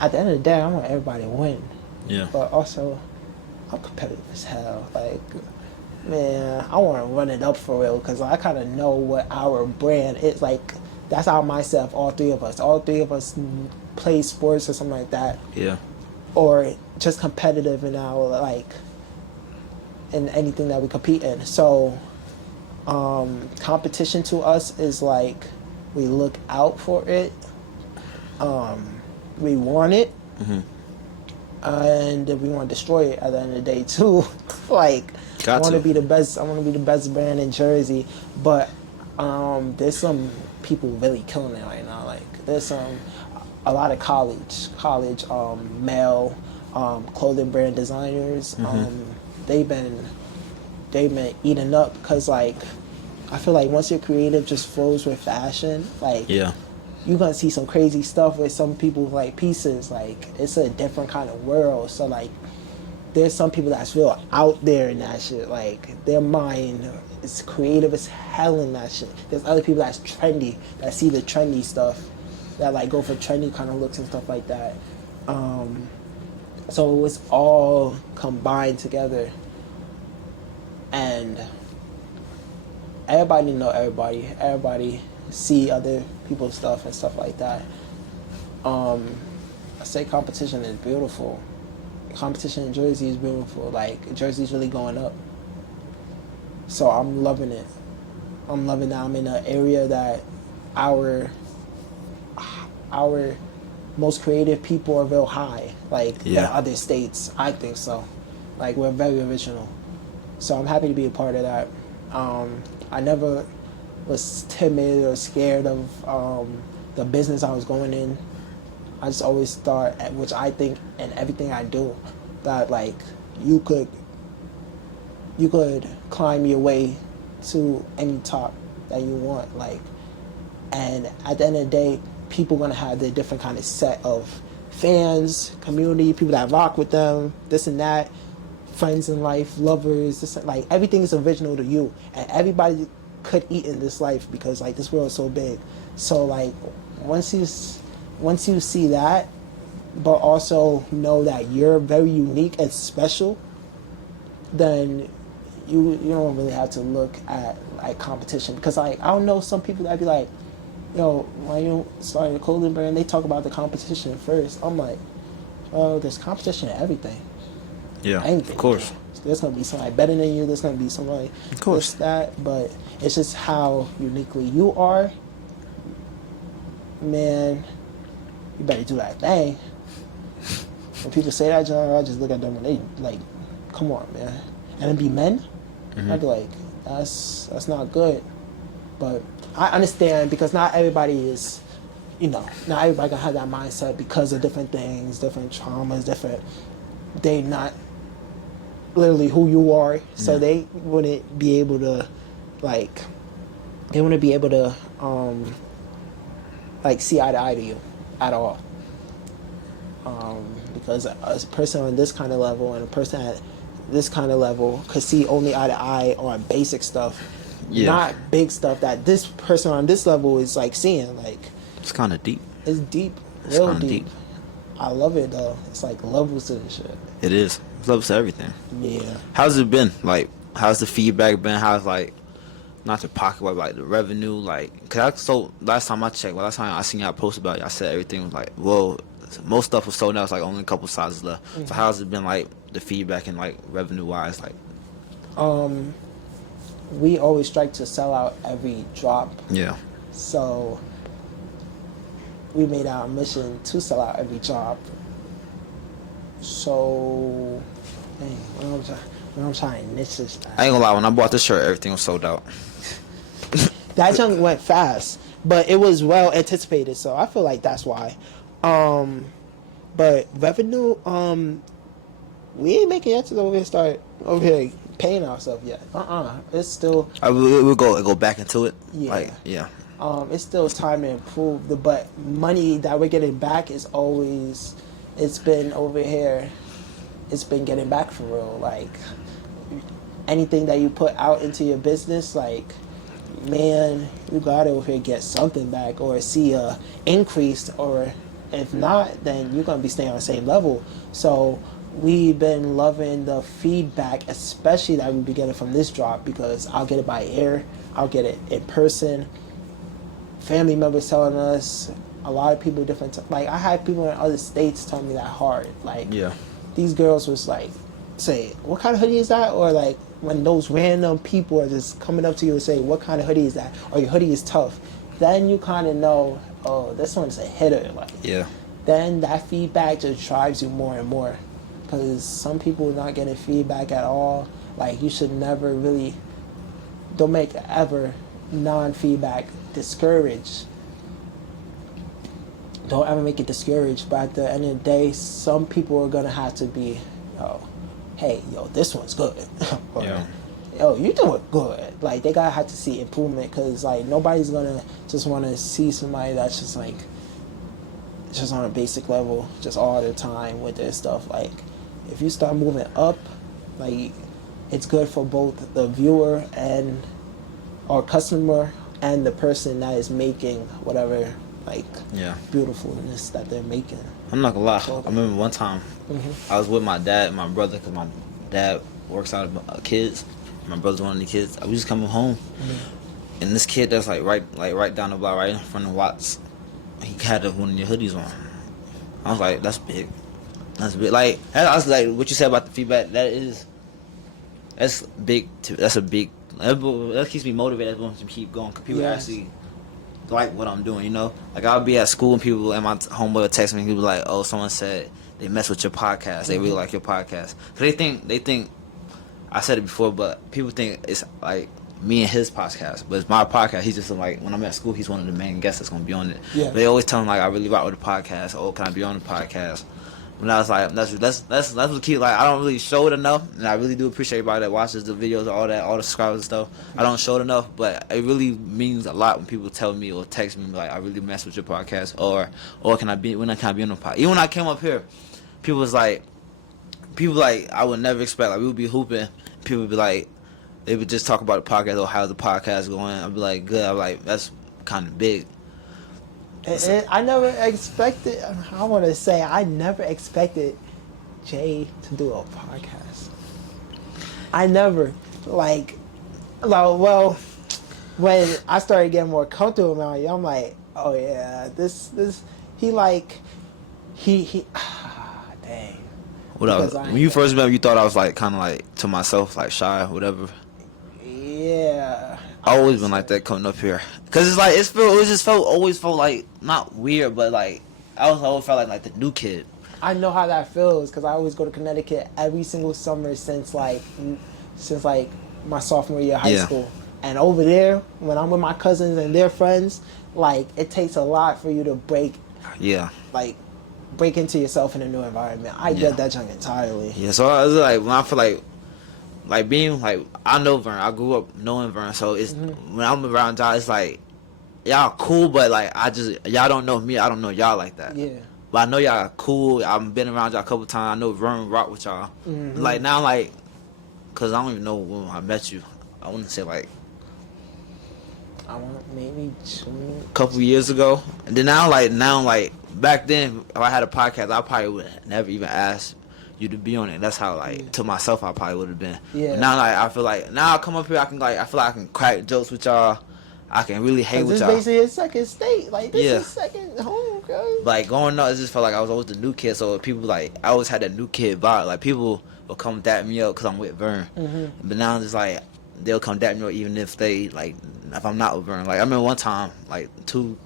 At the end of the day, I want everybody to win. Yeah. But also, I'm competitive as hell. Like, man, I want to run it up for real because I kind of know what our brand is. Like, that's our mindset, all three of us. All three of us play sports or something like that. Yeah. Or just competitive in our, like, in anything that we compete in. So, competition to us is like, we look out for it. We want it. And we want to destroy it at the end of the day too. Like, I want to be the best. I want to be the best brand in Jersey. But there's some people really killing it right now. Like, there's a lot of college male clothing brand designers. They've been eating up because like I feel like once you're creative, just flows with fashion. Like, Yeah. you're gonna see some crazy stuff with some people like pieces. Like, it's a different kind of world. So like, there's some people that's real out there in that shit. Like, their mind is creative as hell in that shit. There's other people that's trendy, that see the trendy stuff, that like go for trendy kind of looks and stuff like that. So it's all combined together, and everybody know everybody. Everybody see other people's stuff and stuff like that. I say competition is beautiful. competition in Jersey is beautiful. Like Jersey's really going up, so I'm loving it. I'm loving that I'm in an area that our most creative people are real high, like than other states. I think so. Like we're very original, so I'm happy to be a part of that. I never was timid or scared of the business I was going in. I just always thought, which I think in everything I do, that like you could climb your way to any top that you want, like, and at the end of the day, people gonna have their different kind of set of fans, community, people that rock with them, this and that, friends in life, lovers, this, like everything is original to you, and everybody could eat in this life because like this world is so big. So like once you see that, but also know that you're very unique and special, then you don't really have to look at like competition, because like I don't know, some people that be like, yo, why you don't start a clothing brand? They talk about the competition first. I'm like, oh, there's competition in everything. Yeah, anything. Of course. There's gonna be somebody better than you. There's gonna be somebody of course that, but it's just how uniquely you are. Man, you better do that thing. When people say that, John, I just look at them and they like, come on, man. And it'd be men. I'd be like, that's not good. But I understand, because not everybody is, not everybody gonna have that mindset because of different things, different traumas, they not literally who you are, so they wouldn't be able to like see eye to eye to you at all, because a person on this kind of level and a person at this kind of level could see only eye to eye on basic stuff, not big stuff that this person on this level is like seeing. Like it's kind of deep. It's deep, real deep. I love it though. It's like levels to this shit. It is. It's levels to everything. Yeah. How's it been? Like, how's the feedback been? How's like, not the pocket, but like the revenue? Like, cause last time I checked, last time I seen y'all post about it, I said everything was like, whoa, most stuff was sold out. It's like only a couple sizes left. So how's it been, like the feedback and like revenue wise? Like, we always strike to sell out every drop. Yeah. So we made our mission to sell out every drop. So, dang, when I'm trying to niche this back. I ain't gonna lie, when I bought this shirt, everything was sold out. That junk went fast, but it was well anticipated, so I feel like that's why. But revenue, we ain't making yet to over here paying ourselves yet. It's still. We'll go back into it. Yeah. Like, yeah. It's still time to improve. But money that we're getting back is always. It's been over here. It's been getting back for real. Like anything that you put out into your business, like, man, you gotta over here get something back or see a increase, or if not, then you're gonna be staying on the same level. So we've been loving the feedback, especially that we've been getting from this drop, because I'll get it by air, I'll get it in person. Family members telling us, a lot of people like I had people in other states tell me that hard. Like, these girls was like, say, what kind of hoodie is that? Or like when those random people are just coming up to you and say, what kind of hoodie is that? Or your hoodie is tough. Then you kind of know, oh, this one's a hitter. Like, then that feedback just drives you more and more, because some people are not getting feedback at all. Like, you should never really, don't make ever non-feedback discouraged. Don't ever make it discouraged. But at the end of the day, some people are gonna have to be, hey, this one's good. Or, yo, you doing good. Like, they gotta have to see improvement, because like nobody's gonna just want to see somebody that's just like just on a basic level just all the time with their stuff. Like, if you start moving up, like, it's good for both the viewer and or customer and the person that is making whatever, like, beautifulness that they're making. I'm not gonna lie. I remember one time I was with my dad and my brother, because my dad works out of kids. My brother's one of the kids. I was just coming home, and this kid that's like right down the block, right in front of Watts, he had one of your hoodies on. I was like, that's big. That's big. Like I was like what you said about the feedback. That's big. That's a big. That keeps me motivated. That wants to keep going. Cause people actually like what I'm doing. You know, like I'll be at school and people and my homeboy will text me. He'll be like, "Oh, someone said they mess with your podcast. They really like your podcast." So they think. I said it before, but people think it's like me and his podcast, but it's my podcast. He's just like when I'm at school, he's one of the main guests that's gonna be on it. Yeah. But they always tell him like I really rock with the podcast. Oh, can I be on the podcast? When I was like, that's what key. Like I don't really show it enough, and I really do appreciate everybody that watches the videos, all the subscribers and stuff. I don't show it enough, but it really means a lot when people tell me or text me like I really mess with your podcast, or when can I be on the podcast? Even when I came up here, people like I would never expect like we would be hooping. People would be like, they would just talk about the podcast or how's the podcast going. I'd be like, good. I'm like, that's kind of big. And I never expected. I want to say I never expected Jay to do a podcast. I never well, when I started getting more comfortable around you, I'm like, oh yeah, this he dang. When you first met me, you thought I was like kind of like to myself, like shy, whatever. Yeah. I always been like that coming up here, cause it's like always felt like not weird, but like I always felt like the new kid. I know how that feels, cause I always go to Connecticut every single summer since my sophomore year of high school, and over there when I'm with my cousins and their friends, like it takes a lot for you to break into yourself in a new environment. I get that junk entirely. Yeah, so I was like, when I feel like being like, I know Vern. I grew up knowing Vern, so it's when I'm around y'all, it's like y'all cool, but like y'all don't know me. I don't know y'all like that. Yeah. But I know y'all cool. I've been around y'all a couple times. I know Vern rock with y'all. Mm-hmm. Like now, like, cause I don't even know when I met you. I want to say like. I want maybe a couple years ago, and then now back then, if I had a podcast, I probably would never even ask you to be on it. That's how to myself I probably would have been. Yeah. But now I feel like now I come up here, I feel like I can crack jokes with y'all. I can really hang with y'all. This is basically his second state. Like this is second home, girl. Like growing up, it just felt like I was always the new kid. So people I always had that new kid vibe. Like people will come dap me up because I'm with Vern. Mm-hmm. But now it's like they'll come dap me up even if they if I'm not with Vern. Like I remember one time, like 2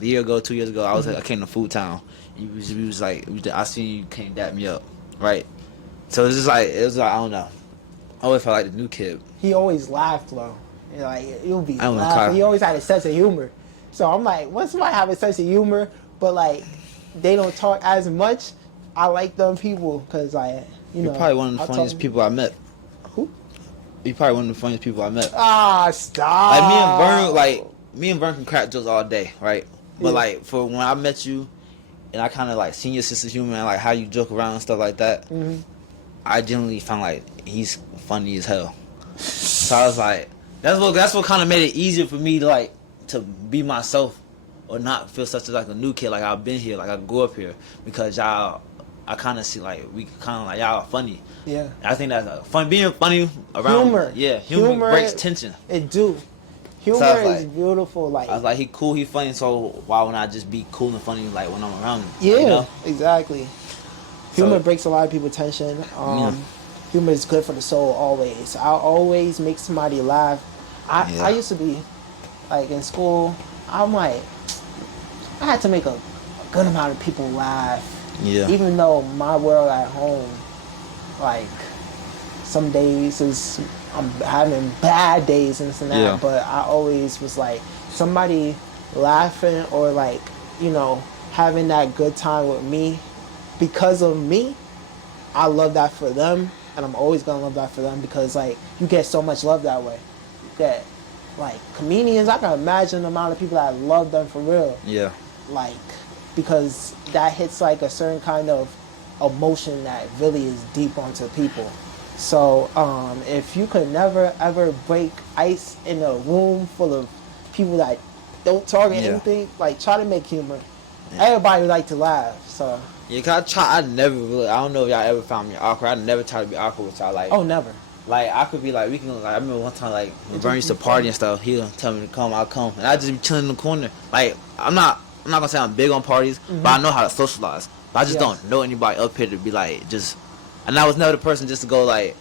years ago, I came to Food Town. We was like, I seen you came dap me up, right? So it was like I don't know. I always felt like the new kid. He always laughed though. You'll be laughing. He always had a sense of humor. So I'm like, once somebody have a sense of humor, but like they don't talk as much, I like them people because You're probably one of the funniest people I met. Who? You're probably one of the funniest people I met. Ah, stop. Me and Vern can crack jokes all day, right? But for when I met you, and I kind of seen your sister's humor and how you joke around and stuff like that, I generally found he's funny as hell. So I was like, that's what kind of made it easier for me to be myself or not feel such as a new kid. I've been here, I grew up here because y'all. I kind of see we kind of y'all are funny. Yeah. I think that's fun. Being funny around humor. Yeah, humor breaks tension. It do. Humor is beautiful. I was like, he cool, he funny. So why would I just be cool and funny when I'm around him? Yeah, exactly. Humor breaks a lot of people's tension. Humor is good for the soul always. I'll always make somebody laugh. I used to be in school. I'm I had to make a good amount of people laugh. Yeah. Even though my world at home, some days I'm having bad days and this and that, but I always was somebody laughing or having that good time with me because of me. I love that for them, and I'm always gonna love that for them because you get so much love that way. You get comedians. I can imagine the amount of people that love them for real. Yeah. Because that hits a certain kind of emotion that really is deep onto people. So if you could never ever break ice in a room full of people that don't talk or anything, try to make humor. Yeah. Everybody like to laugh. So I never really. I don't know if y'all ever found me awkward. I never try to be awkward with y'all. Oh, never. I could be we can. I remember one time when Vern used to party and stuff. He'll tell me to come. I'll come, and I just be chilling in the corner. I'm not gonna say I'm big on parties, but I know how to socialize. But I just don't know anybody up here to be like just. And I was never the person just to go like,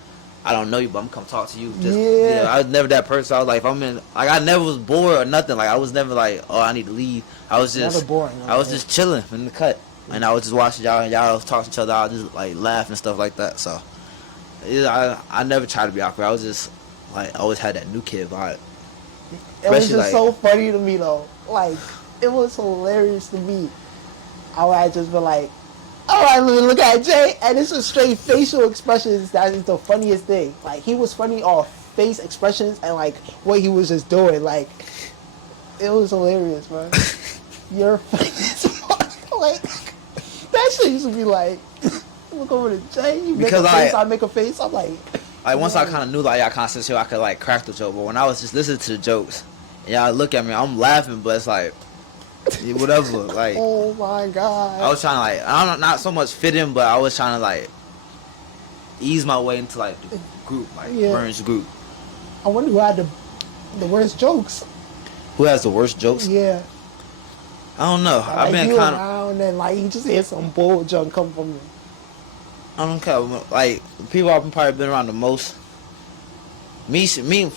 I don't know you, but I'm gonna come talk to you. Just, I was never that person. I was like, if I'm in, like, I never was bored or nothing. Like, I was never like, oh, I need to leave. I was just never boring. I was just chilling in the cut, and I was just watching y'all, and y'all was talking to each other. I was just like laugh and stuff like that. So, I never tried to be awkward. I was just like, I always had that new kid vibe. It was just so funny to me though. Like, it was hilarious to me. I would just be like, all right, let me look at Jay, and it's just straight facial expressions. That is the funniest thing. Like, he was funny off face expressions and like what he was just doing. Like, it was hilarious, man. You're funny as fuck. Like, that shit used to be like, look over to Jay, you make a face, I make a face. I'm like once I kind of knew like y'all kind of I could like crack the joke, but when I was just listening to the jokes, and y'all look at me, I'm laughing, but it's like. Whatever, like. Oh my god! I was trying to like, I don't know, not so much fit in, but I was trying to like ease my way into like the group, like Vern's group. I wonder who had the worst jokes. Who has the worst jokes? Yeah. I don't know. Like, I've been kind of around and like you just hear some bull junk come from me. I don't care. Like people I've probably been around the most. Recently,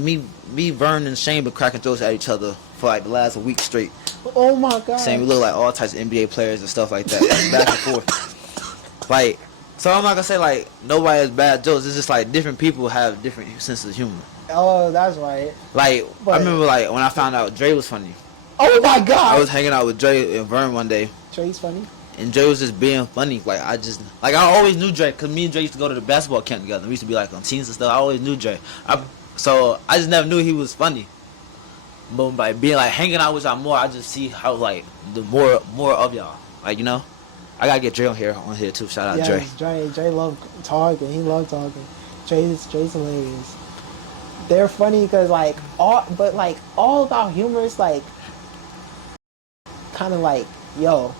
me, Vern, and Shane been cracking jokes at each other for like the last week straight. Oh my god! Saying we look like all types of NBA players and stuff like that, back and forth. Like, so I'm not gonna say like nobody has bad jokes. It's just like different people have different senses of humor. Oh, that's right. Like, I remember like when I found out Dre was funny. Oh my god! I was hanging out with Dre and Vern one day. Dre's funny. And Dre was just being funny. Like, I always knew Dre, because me and Dre used to go to the basketball camp together. We used to be, like, on teams and stuff. I always knew Dre. So, I just never knew he was funny. But by being, like, hanging out with y'all more, I just see how, like, the more of y'all. Like, you know? I gotta get Dre on here too. Shout out Dre. Dre love talking. He loved talking. Dre's hilarious. They're funny because, like, all of our humor is, like, kind of like, yo,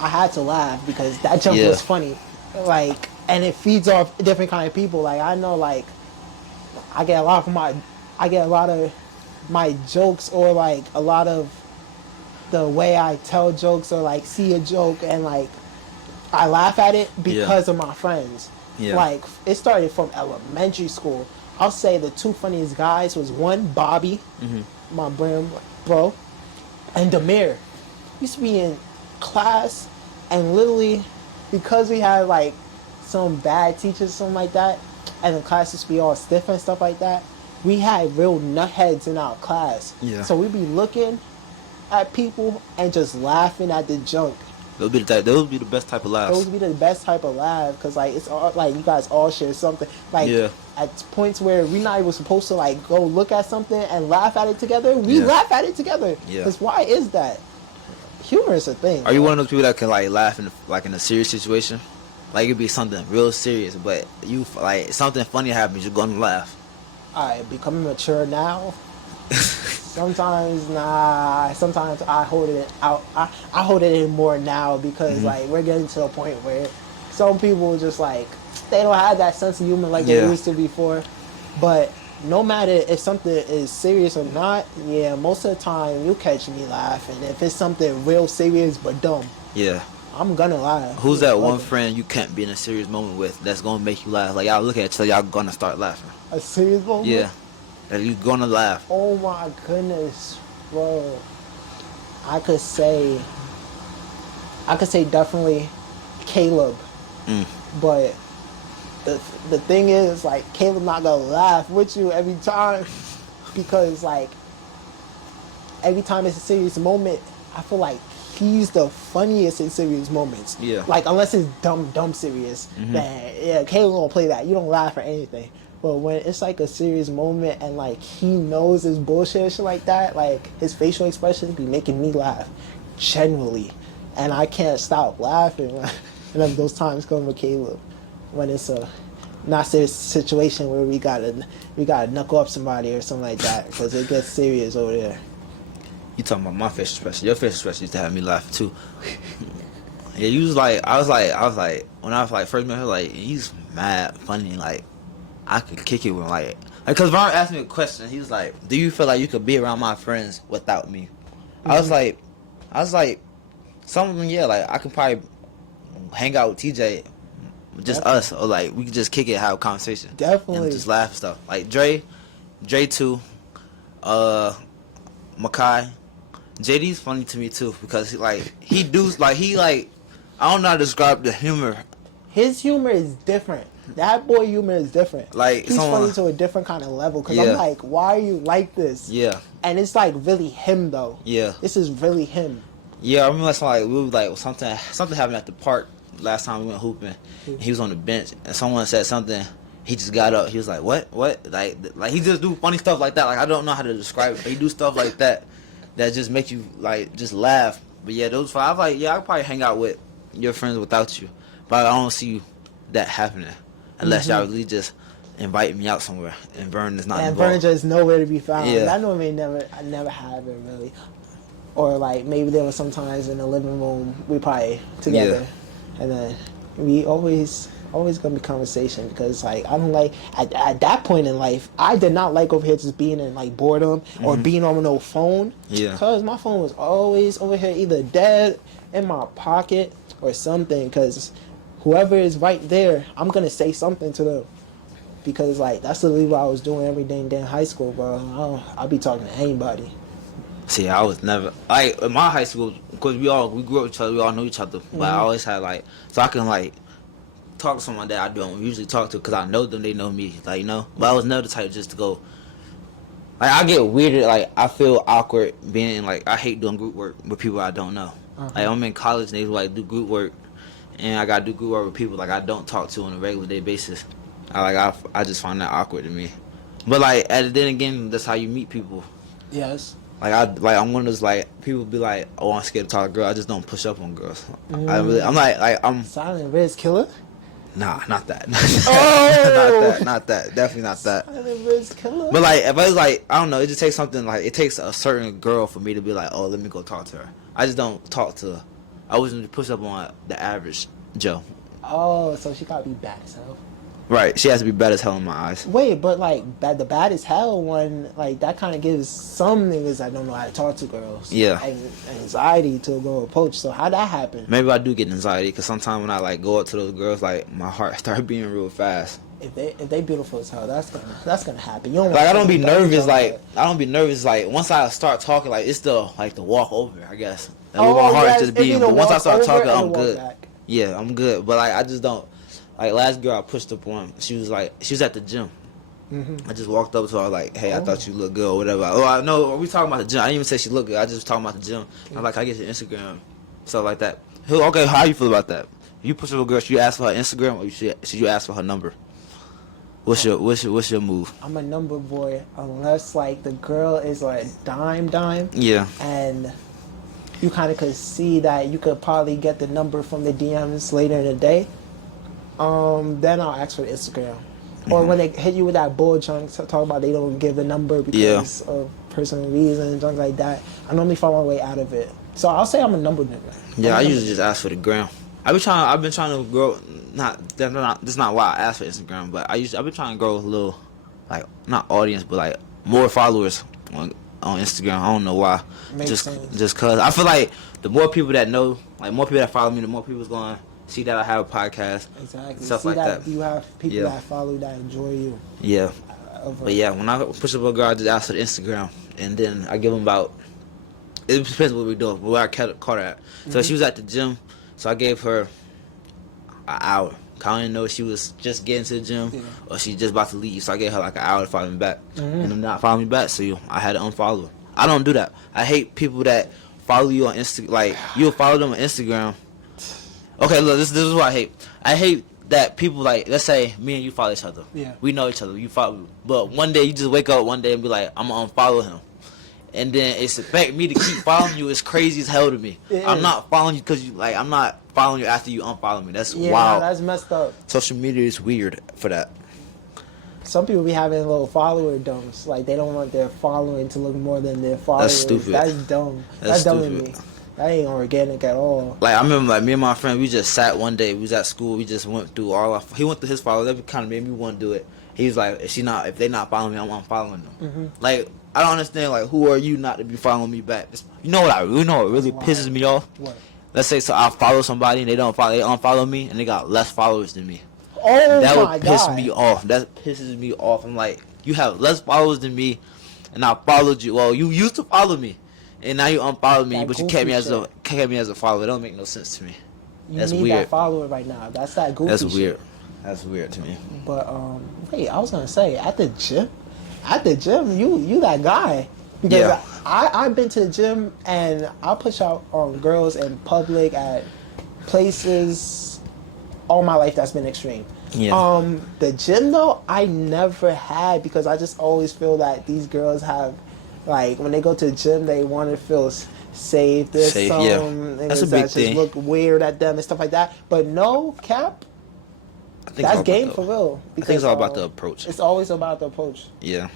I had to laugh because that joke was funny, like, and it feeds off different kind of people. Like, I know, like, I get a lot of my jokes, or like a lot of the way I tell jokes, or like see a joke and like I laugh at it because of my friends. Like, it started from elementary school. I'll say the two funniest guys was one, Bobby, my bro, and Demir. Used to be in class, and literally because we had like some bad teachers, something like that, and the class used to be all stiff and stuff like that, we had real nutheads in our class. So we'd be looking at people and just laughing at the junk. Those would be the best type of laughs. Those would be the best type of laugh, because like it's all like you guys all share something. Like at points where we're not even supposed to like go look at something and laugh at it together, we laugh at it together. Because why is that? Humor is a thing. Are you one of those people that can like laugh in a serious situation? Like, it'd be something real serious, but you like something funny happens, you're gonna laugh. Alright, becoming mature now. Sometimes Sometimes I hold it out. I hold it in more now because like we're getting to a point where some people just like they don't have that sense of humor like they used to before. But no matter if something is serious or not, most of the time you catch me laughing. If it's something real serious but dumb, I'm gonna laugh. Who's that one friend you can't be in a serious moment with that's gonna make you laugh? Like, y'all look at each other, y'all gonna start laughing. A serious moment? Yeah. That you're gonna laugh. Oh my goodness, bro. I could say definitely Caleb. But the thing is, like, Caleb not gonna laugh with you every time, because like every time it's a serious moment, I feel like he's the funniest in serious moments. Like, unless it's dumb serious, then Caleb won't play that. You don't laugh at anything. But when it's like a serious moment and like he knows his bullshit and shit like that, like his facial expressions be making me laugh genuinely, and I can't stop laughing when those times come with Caleb, when it's a not serious situation where we gotta knuckle up somebody or something like that, because it gets serious over there. You talking about my facial expression? Your facial expression used to have me laughing too. You was like, I was like, when I was like first met her, like, he's mad funny, like. I could kick it with him, like, because Vaughn asked me a question. He was like, "Do you feel like you could be around my friends without me?" I was like, some of them, yeah, like I could probably hang out with TJ, just Definitely. us, or like we could just kick it, have a conversation, Definitely. and just laugh and stuff. Like Dre too, Makai, JD's funny to me too because he I don't know how to describe the humor. His humor is different. That boy humor is different. Like he's funny to a different kind of level. Because I'm like, why are you like this? Yeah. And it's like really him though. Yeah. This is really him. Yeah, I remember we were like something happened at the park last time we went hooping. And he was on the bench and someone said something. He just got up. He was like, "What? What?" Like he just do funny stuff like that. Like I don't know how to describe it. But he do stuff like that just make you like just laugh. But yeah, those five. I could probably hang out with your friends without you. But I don't see that happening unless y'all really just invite me out somewhere and Vern is not involved. And Vern just nowhere to be found. Yeah. That normally I never have it really. Or like maybe there was sometimes in the living room we probably together, and then we always gonna be conversation because like I don't like at that point in life I did not like over here just being in like boredom or being on no phone. Yeah. Because my phone was always over here either dead in my pocket or something. Because whoever is right there, I'm gonna say something to them. Because like that's literally what I was doing every day in high school, bro. I'll be talking to anybody. See, I was never like in my high school because we grew up with each other, we all knew each other. But I always had like so I can like talk to someone that I don't usually talk to because I know them, they know me, like you know. But I was never the type just to go. Like I get weirded, like I feel awkward being like I hate doing group work with people I don't know. Like I'm in college and they like do group work, and I gotta do group work with people like I don't talk to on a regular day basis. I just find that awkward to me. But like then again, that's how you meet people. Yes. I'm one of those like people be like, oh, I'm scared to talk to girls. I just don't push up on girls. I'm Silent Riz Killer. Nah, not that. Oh! not that. Definitely not that. Silent Riz Killer. But like, if I was like, I don't know, it just takes something like it takes a certain girl for me to be like, oh, let me go talk to her. I just don't talk to her. I wasn't push up on the average Joe. Oh, so she gotta be bad as hell. Right, she has to be bad as hell in my eyes. Wait, but like the bad as hell one, like that kind of gives some niggas that don't know how to talk to girls, anxiety to go approach. So how that happen? Maybe I do get anxiety because sometimes when I like go up to those girls, like my heart start beating real fast. If they beautiful as hell, that's gonna happen. You don't like I don't be nervous. Like I don't be nervous. Like once I start talking, like it's the walk over, I guess. Like, my heart just beating. But once I start talking, I'm good. Yeah, I'm good. But like I just don't. Like last girl I pushed up on, she was at the gym. I just walked up to her like, hey, I thought you looked good or whatever. Oh, I know. We talking about the gym. I didn't even say she looked good. I just was talking about the gym. I'm like, I get your Instagram, stuff like that. Okay, how you feel about that? If you push up a girl, should you ask for her Instagram or should you ask for her number? What's your move? I'm a number boy unless like the girl is like dime. Yeah. And you kind of could see that you could probably get the number from the DMs later in the day. Then I'll ask for the Instagram. Or when they hit you with that bull chunk, talk about they don't give the number because of personal reasons, junk like that. I normally find my way out of it. So I'll say I'm a number nigga. Yeah, I usually just ask for the gram. I've been trying to grow. That's not why I asked for Instagram, but I've been trying to grow a little, like not audience, but like more followers on Instagram. I don't know why. Just cause I feel like the more people that know, like more people that follow me, the more people's going. See that I have a podcast. Exactly. Stuff see like that. You have people that follow that enjoy you. Yeah. But yeah, when I push up a girl, I just ask for the Instagram. And then I give them about, it depends what we're doing, where I caught her at. So she was at the gym, so I gave her an hour. I didn't know if she was just getting to the gym or she just about to leave. So I gave her like an hour to follow me back. And I'm not following me back, so I had to unfollow her. I don't do that. I hate people that follow you on Instagram. Like, you'll follow them on Instagram. Okay, look, this is what I hate. I hate that people, like, let's say me and you follow each other. Yeah. We know each other. You follow. But one day you just wake up one day and be like, I'm going to unfollow him. And then expect me to keep following you is crazy as hell to me. I'm not following you because I'm not following you after you unfollow me. That's wild. That's messed up. Social media is weird for that. Some people be having little follower dumps. Like, they don't want their following to look more than their followers. That's stupid. That's dumb. That's dumb to me. That ain't organic at all. Like, I remember, like, me and my friend, we just sat one day. We was at school. We just went through all our... He went through his followers. That kind of made me want to do it. He was like, if they not following me, I'm unfollowing them. Like, I don't understand, like, who are you not to be following me back? You know what really pisses me off? What? let's say, so I follow somebody and they unfollow me, and they got less followers than me. Oh That my would piss God. me off. That pisses me off. I'm like, you have less followers than me, and I followed you. Well, you used to follow me, and now you unfollowed me, That but you kept goofy me as a follower. It don't make no sense to me. You That's need weird. that follower right now. That's that goofy That's shit. weird. That's weird to me. But wait, I was gonna say at the gym, you that guy. Because Yeah. I've been to the gym and I push out on girls in public at places all my life that's been extreme. Yeah. The gym though, I never had because I just always feel that these girls have, like, when they go to the gym, they want to feel safe. There's Safe, some yeah. niggas That's a that big just thing. look weird at them and stuff like that. But no cap, I think that's it's all game about for real. I think it's all about the approach. It's always about the approach. Yeah.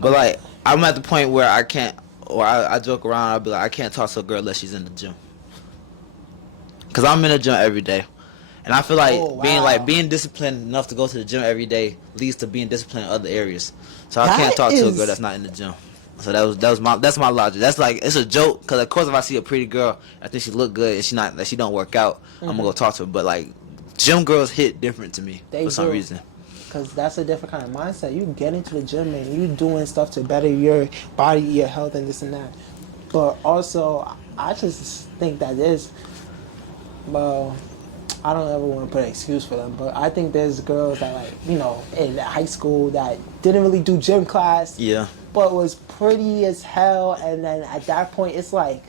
But like, I'm at the point where I can't, or I joke around. I'll be like, I can't talk to a girl unless she's in the gym. Cause I'm in the gym every day, and I feel like Oh, wow. being disciplined enough to go to the gym every day leads to being disciplined in other areas. So I That can't talk to a is- girl that's not in the gym. So that's my logic. That's like, it's a joke. Cause of course if I see a pretty girl, I think she look good and she don't work out, I'm gonna go talk to her. But like, gym girls hit different to me They for some do. reason. Because that's a different kind of mindset. You get into the gym and you doing stuff to better your body, your health, and this and that. But also, I just think that there's, well, I don't ever want to put an excuse for them, but I think there's girls that, like, in high school that didn't really do gym class, Yeah. but was pretty as hell. And then at that point, it's like,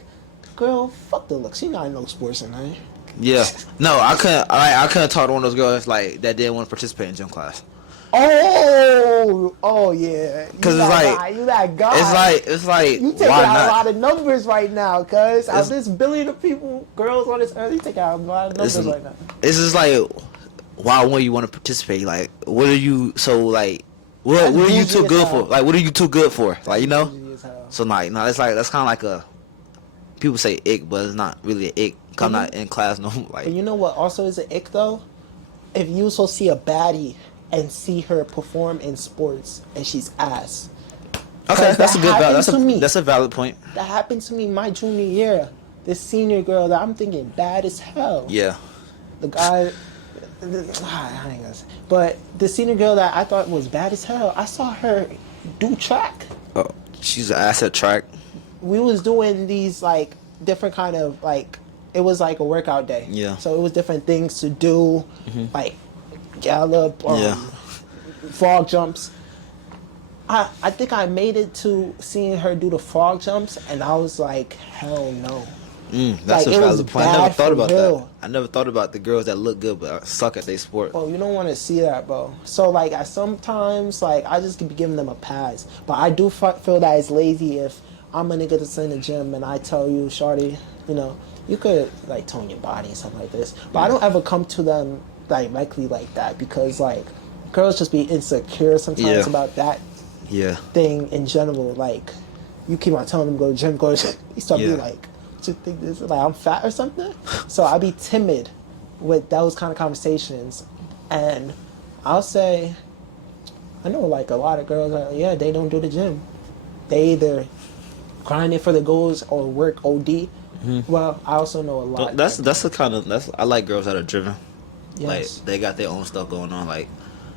girl, fuck the look. She not in no sports tonight. Yeah. No, I couldn't talk to one of those girls like that didn't want to participate in gym class. Oh yeah. Cause it's like, you that guy. It's like, You taking why out not? a lot of numbers right now, cuz out It's- of this billion of people, girls on this earth, you take out a lot of numbers right now. It's just like, why wouldn't you want to participate? Like, what are you so like? What That's are you bougie too as good hell. for? Like, what are you too good for? Like, you know. Bougie as hell. So like, no, it's like, that's kind of like a, people say ick, but it's not really an ick. 'Cause I'm not in class no more. But Like, you know what also is an ick though? If you so see a baddie and see her perform in sports and she's ass. okay, 'Cause that's a that good. happened to me. That's a valid point. That happened to me my junior year. This senior girl that I'm thinking bad as hell. Yeah. The guy, I ain't gonna say. But the senior girl that I thought was bad as hell, I saw her do track. Oh, she's an asset track. We was doing these like different kind of like, it was like a workout day. Yeah. So it was different things to do, like gallop, Yeah. frog jumps. I think I made it to seeing her do the frog jumps, and I was like, hell no. That's Like, a it was valid point. I bad never thought for about real. that. I never thought about the girls that look good but suck at their sport. Bro, you don't want to see that, bro. So, like, I sometimes, like, I just be giving them a pass. But I do feel that it's lazy if I'm a nigga that's in the gym and I tell you, shorty, you could, like, tone your body and something like this. But I don't ever come to them directly like that because, like, girls just be insecure sometimes Yeah. about that Yeah. thing in general. Like, you keep on telling them go to gym, go to gym. You start being Yeah. like, what you think this is? Like, I'm fat or something? So I be timid with those kind of conversations. And I'll say, I know like a lot of girls, they don't do the gym. They either grind it for the goals or work OD. Well, I also know a lot. That's the kind of I like girls that are driven. Yes. Like they got their own stuff going on. Like,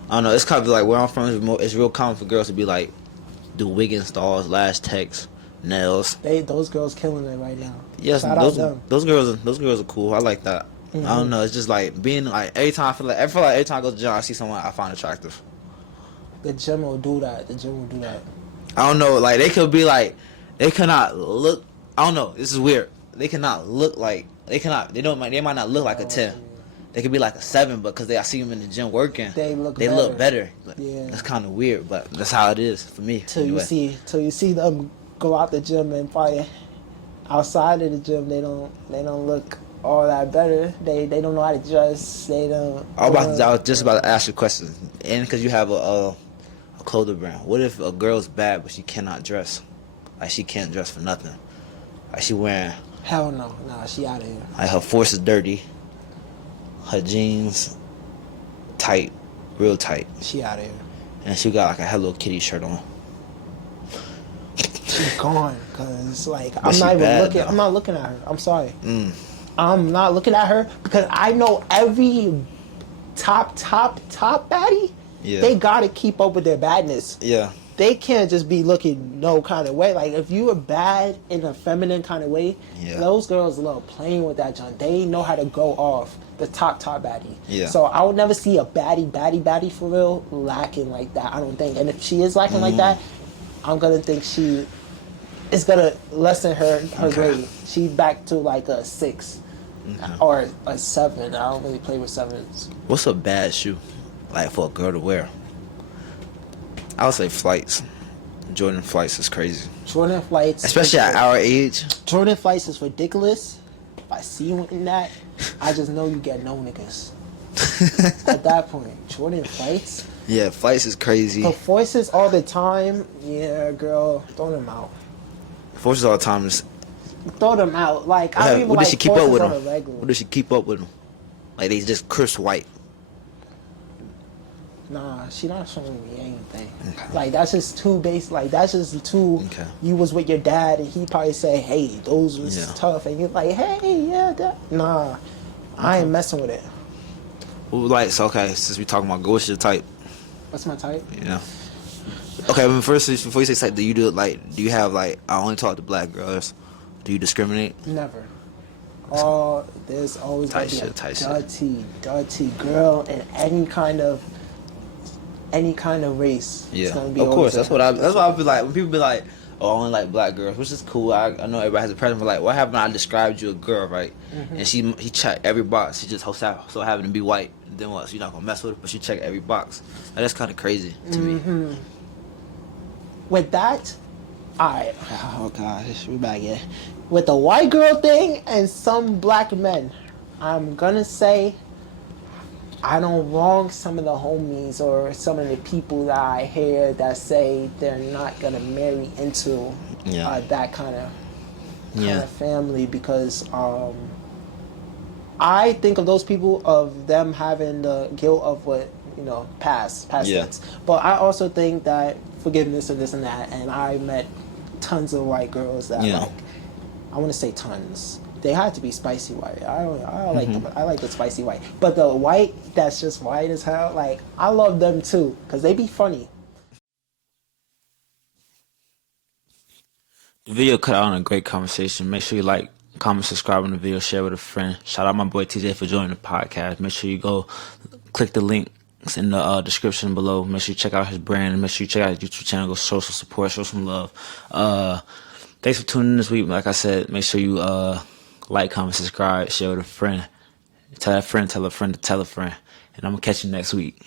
I don't know. It's kind of like where I'm from. It's real common for girls to be like, do wig installs, lash techs, nails. Those girls killing it right now. Yes, Shout out them. those girls are cool. I like that. I don't know. It's just like being like every time I feel like every time I go to the gym, I see someone I find attractive. The gym will do that. I don't know. Like they could be like, they cannot look. I don't know. This is weird. They cannot look like they cannot. They might not look like a 10. They could be like a 7, but because I see them in the gym working, They look better. Like, Yeah. that's kind of weird, but that's how it is for me. Till anyway. you see them go out the gym and probably outside of the gym they don't look all that better. They don't know how to dress. They don't. I was just about to ask you a question, and because you have a clothing brand, what if a girl's bad but she cannot dress? Like she can't dress for nothing. Like she wearing, Hell no, nah, she out of here. like her force is dirty, her jeans tight, real tight, She out of here. and she got like a Hello Kitty shirt on. she's gone. Cause like But I'm she not even bad, looking. though. I'm not looking at her. I'm sorry. I'm not looking at her because I know every top baddie. Yeah. They gotta keep up with their badness. Yeah. They can't just be looking no kind of way. Like if you are bad in a feminine kind of way, Yeah. those girls love playing with that junk. They know how to go off the top baddie. Yeah. So I would never see a baddie for real lacking like that. I don't think. And if she is lacking like that, I'm gonna think she is gonna lessen her grade. She back to like a 6 or a 7. I don't really play with 7s. What's a bad shoe, like for a girl to wear? I would say flights. Jordan flights is crazy, Jordan flights, especially at our age. Jordan flights is ridiculous. If I see you in that, I just know you get no niggas. At that point, Jordan flights. Yeah, flights is crazy. The voices all the time. Yeah, girl, throw them out. Forces all the time. Is, Throw them out. Like I don't even what like does she keep up with Forces them? on a regular. What does she keep up with them? Like they just crisp white. Nah, she not showing me anything. Okay. Like that's just too base. Like that's just too. Okay. You was with your dad, and he probably say, "Hey, those was tough," and you're like, "Hey, yeah, that." Nah, I ain't messing with it. Well, like, so okay, since we talking about, what's your type? What's my type? Yeah. Okay, well, first, before you say type, do you have like, I only talk to black girls? Do you discriminate? Never. There's always Tight gonna be shit, dirty girl in any kind of race. Yeah, It's gonna be of course. always That's what I be like when people be like, "Oh, I only like black girls," which is cool. I know everybody has a preference. But like, what happened? I described you a girl, right? And he checked every box. She just so happened to be white. Then what? So you're not gonna mess with her, but she checked every box. Like, that's kind of crazy to me. With that, alright. Oh gosh, we back here. With the white girl thing and some black men, I'm gonna say I don't wrong some of the homies or some of the people that I hear that say they're not gonna marry into that kind of family because I think of those people of them having the guilt of what past tense. But I also think that forgiveness and this and that, and I met tons of white girls that like, I want to say tons. They had to be spicy white. I like them. I like the spicy white. But the white that's just white as hell, like I love them too because they be funny. The video cut out on a great conversation. Make sure you like, comment, subscribe on the video, share with a friend. Shout out my boy TJ for joining the podcast. Make sure you go click the links in the description below. Make sure you check out his brand. Make sure you check out his YouTube channel. Go show some support, show some love. Thanks for tuning in this week. Like I said, make sure you like, comment, subscribe, share with a friend. Tell that friend, tell a friend to tell a friend. And I'm going to catch you next week.